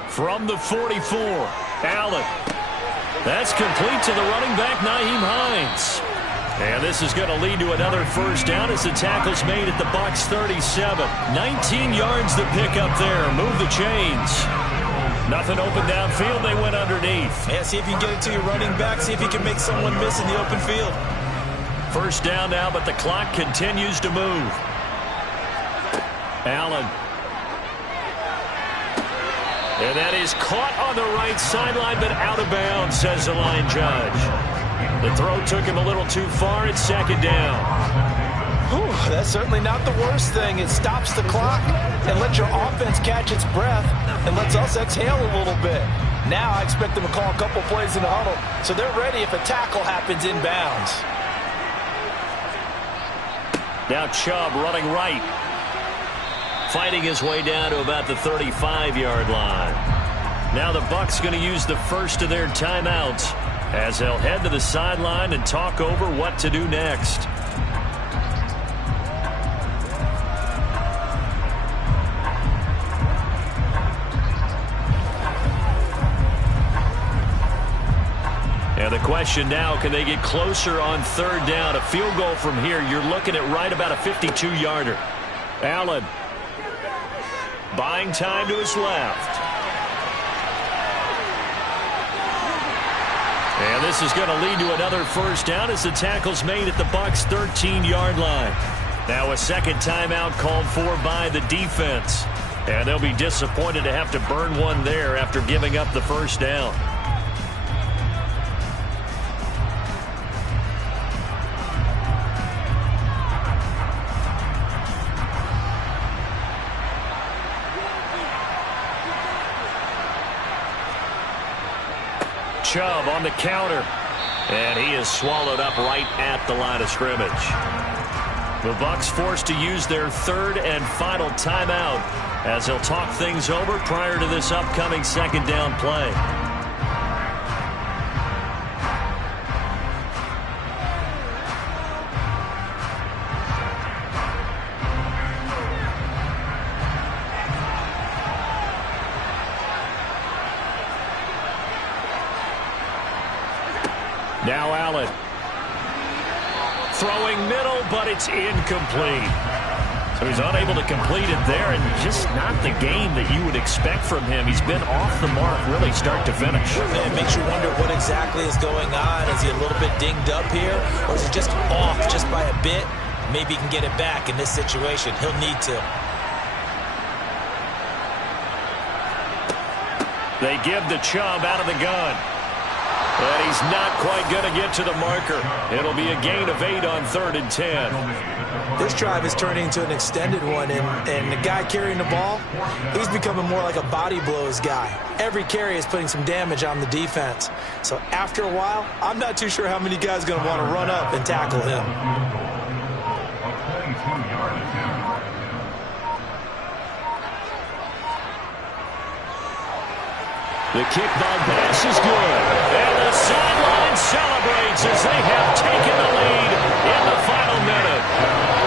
From the 44, Allen. That's complete to the running back, Nyheim Hines. And this is going to lead to another 1st down as the tackle's made at the Bucs 37. 19 yards to pick up there. Move the chains. Nothing open downfield. They went underneath. Yeah, see if you can get it to your running back. See if you can make someone miss in the open field. 1st down now, but the clock continues to move. Allen. And that is caught on the right sideline, but out of bounds, says the line judge. The throw took him a little too far. It's 2nd down. Whew, that's certainly not the worst thing. It stops the clock and lets your offense catch its breath and lets us exhale a little bit. Now I expect them to call a couple plays in the huddle, so they're ready if a tackle happens inbounds. Now Chubb running right. Fighting his way down to about the 35-yard line. Now the Bucs going to use the first of their timeouts as they'll head to the sideline and talk over what to do next. And the question now, can they get closer on 3rd down? A field goal from here, you're looking at right about a 52-yarder. Allen. Buying time to his left. And this is going to lead to another 1st down as the tackle's made at the Bucs 13-yard line. Now a 2nd timeout called for by the defense. And they'll be disappointed to have to burn one there after giving up the 1st down. Chubb on the counter, and he is swallowed up right at the line of scrimmage. The Bucs forced to use their 3rd and final timeout as they'll talk things over prior to this upcoming 2nd down play. Now Allen. Throwing middle, but it's incomplete. So he's unable to complete it there, and just not the game that you would expect from him. He's been off the mark really start to finish. It makes you wonder what exactly is going on. Is he a little bit dinged up here, or is he just off just by a bit? Maybe he can get it back in this situation. He'll need to. They give the Chubb out of the gun. And he's not quite going to get to the marker. It'll be a gain of 8 on 3rd and 10. This drive is turning into an extended one, and the guy carrying the ball, he's becoming more like a body blows guy. Every carry is putting some damage on the defense. So after a while, I'm not too sure how many guys are going to want to run up and tackle him. The kickball pass is good. And the sideline celebrates as they have taken the lead in the final minute.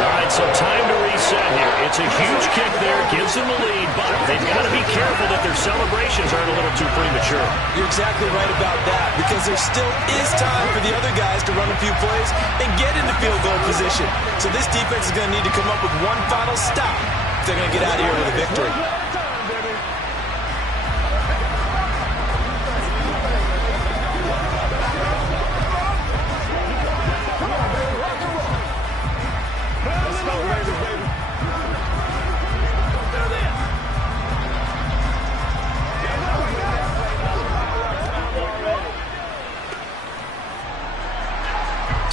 All right, so time to reset here. It's a huge kick there, gives them the lead, but they've got to be careful that their celebrations aren't a little too premature. You're exactly right about that, because there still is time for the other guys to run a few plays and get into field goal position. So this defense is going to need to come up with one final stop if they're going to get out of here with a victory.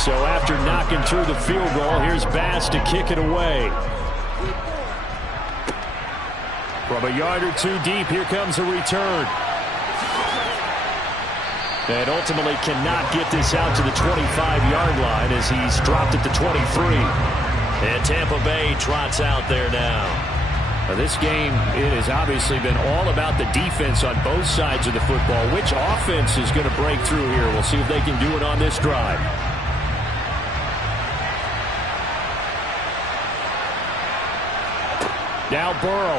So after knocking through the field goal, here's Bass to kick it away. From a yard or two deep, here comes a return. And ultimately cannot get this out to the 25-yard line as he's dropped it to 23. And Tampa Bay trots out there now. Now this game, it has obviously been all about the defense on both sides of the football. Which offense is going to break through here? We'll see if they can do it on this drive. Now Burrow.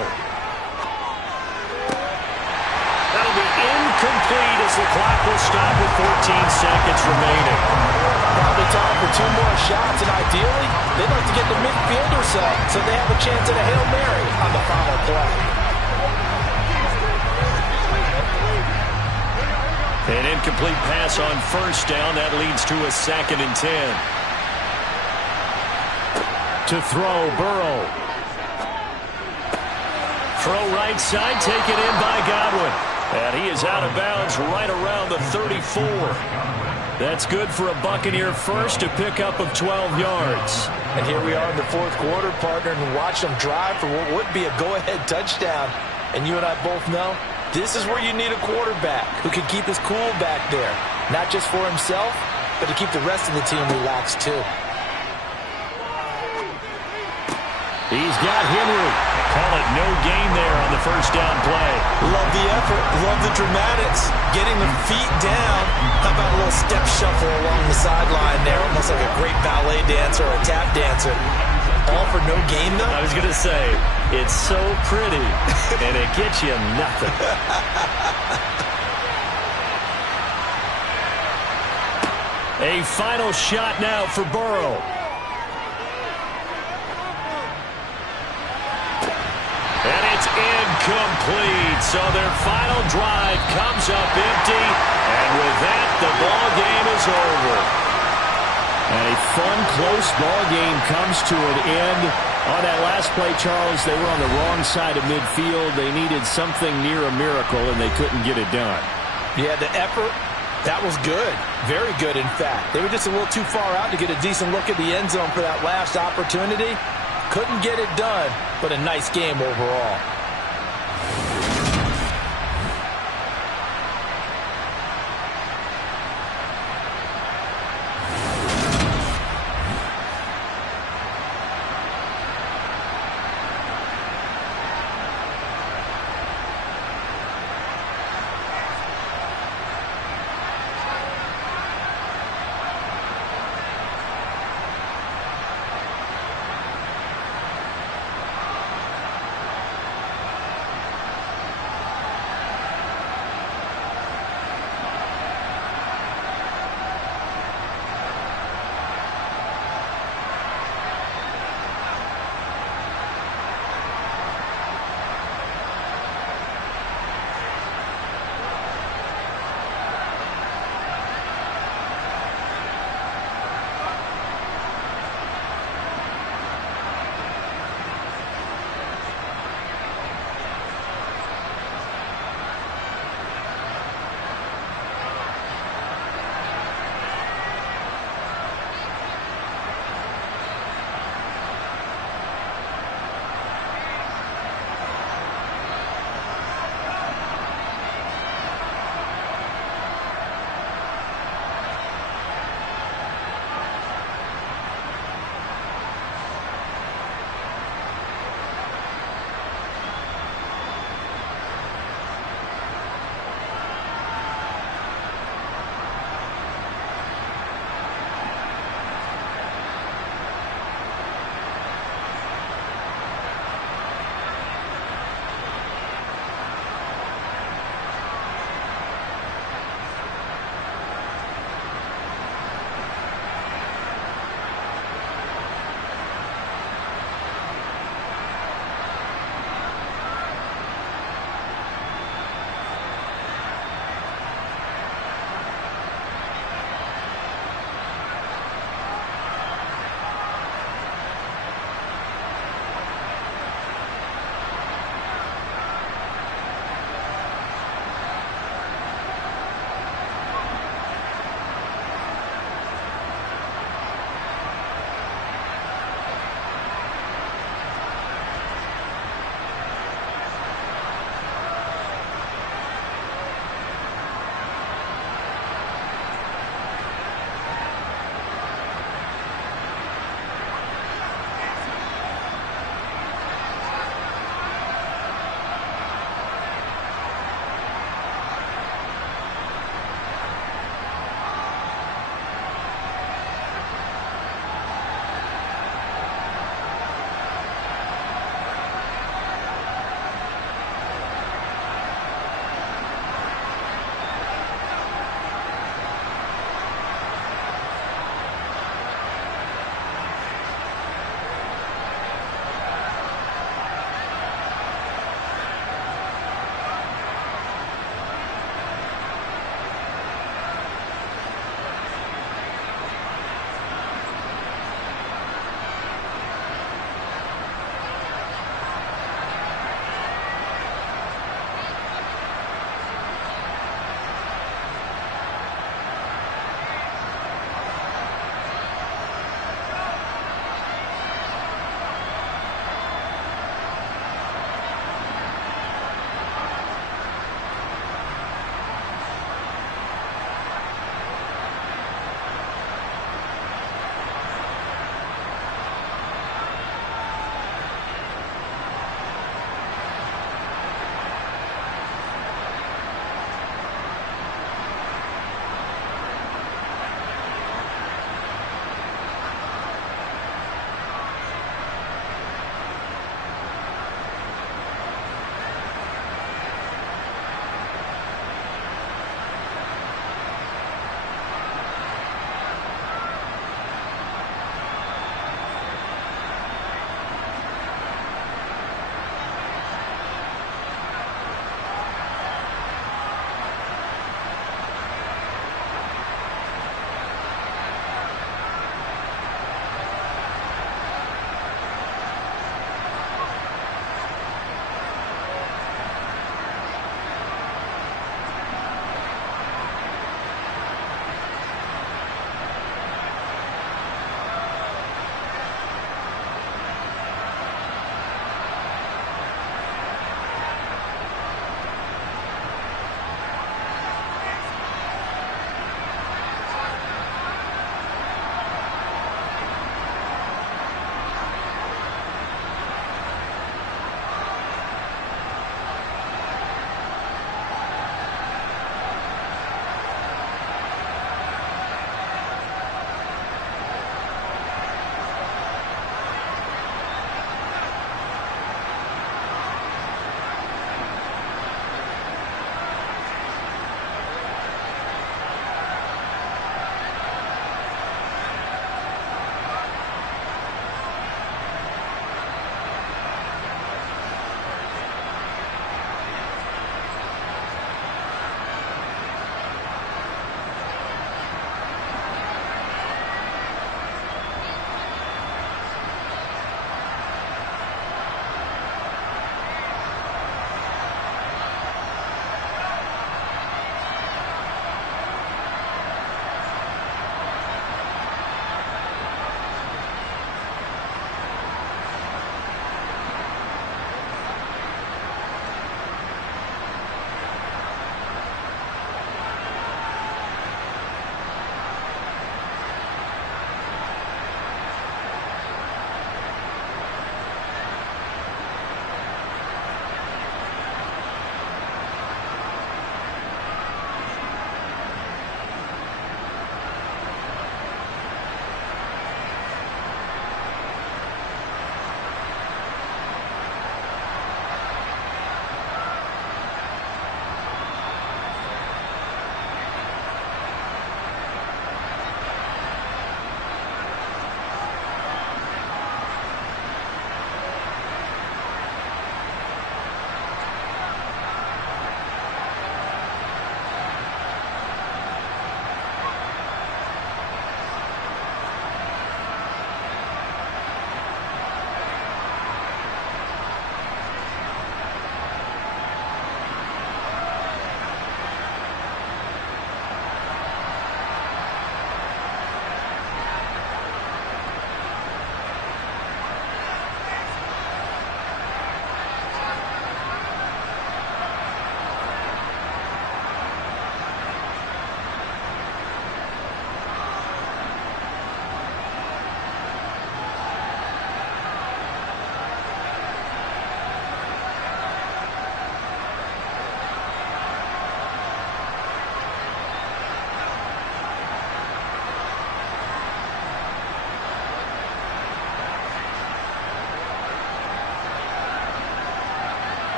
That'll be incomplete as the clock will stop with 14 seconds remaining. Probably time for 2 more shots, and ideally, they'd like to get the midfield or so they have a chance at a Hail Mary on the final play. An incomplete pass on 1st down. That leads to a 2nd and 10. To throw, Burrow. Throw right side, taken in by Godwin. And he is out of bounds right around the 34. That's good for a Buccaneer first, a pickup of 12 yards. And here we are in the 4th quarter, partner, and watch them drive for what would be a go-ahead touchdown. And you and I both know this is where you need a quarterback who can keep his cool back there. Not just for himself, but to keep the rest of the team relaxed too. He's got Henry. Call it no gain there on the 1st down play. Love the effort. Love the dramatics. Getting the feet down. How about a little step shuffle along the sideline there? Almost like a great ballet dancer or a tap dancer. All for no gain, though? I was going to say, it's so pretty, and it gets you nothing. A final shot now for Burrow. And it's incomplete. So their final drive comes up empty. And with that, the ball game is over. And a fun, close ball game comes to an end. On that last play, Charles, they were on the wrong side of midfield. They needed something near a miracle, and they couldn't get it done. Yeah, the effort, that was good. Very good, in fact. They were just a little too far out to get a decent look at the end zone for that last opportunity. Couldn't get it done, but a nice game overall.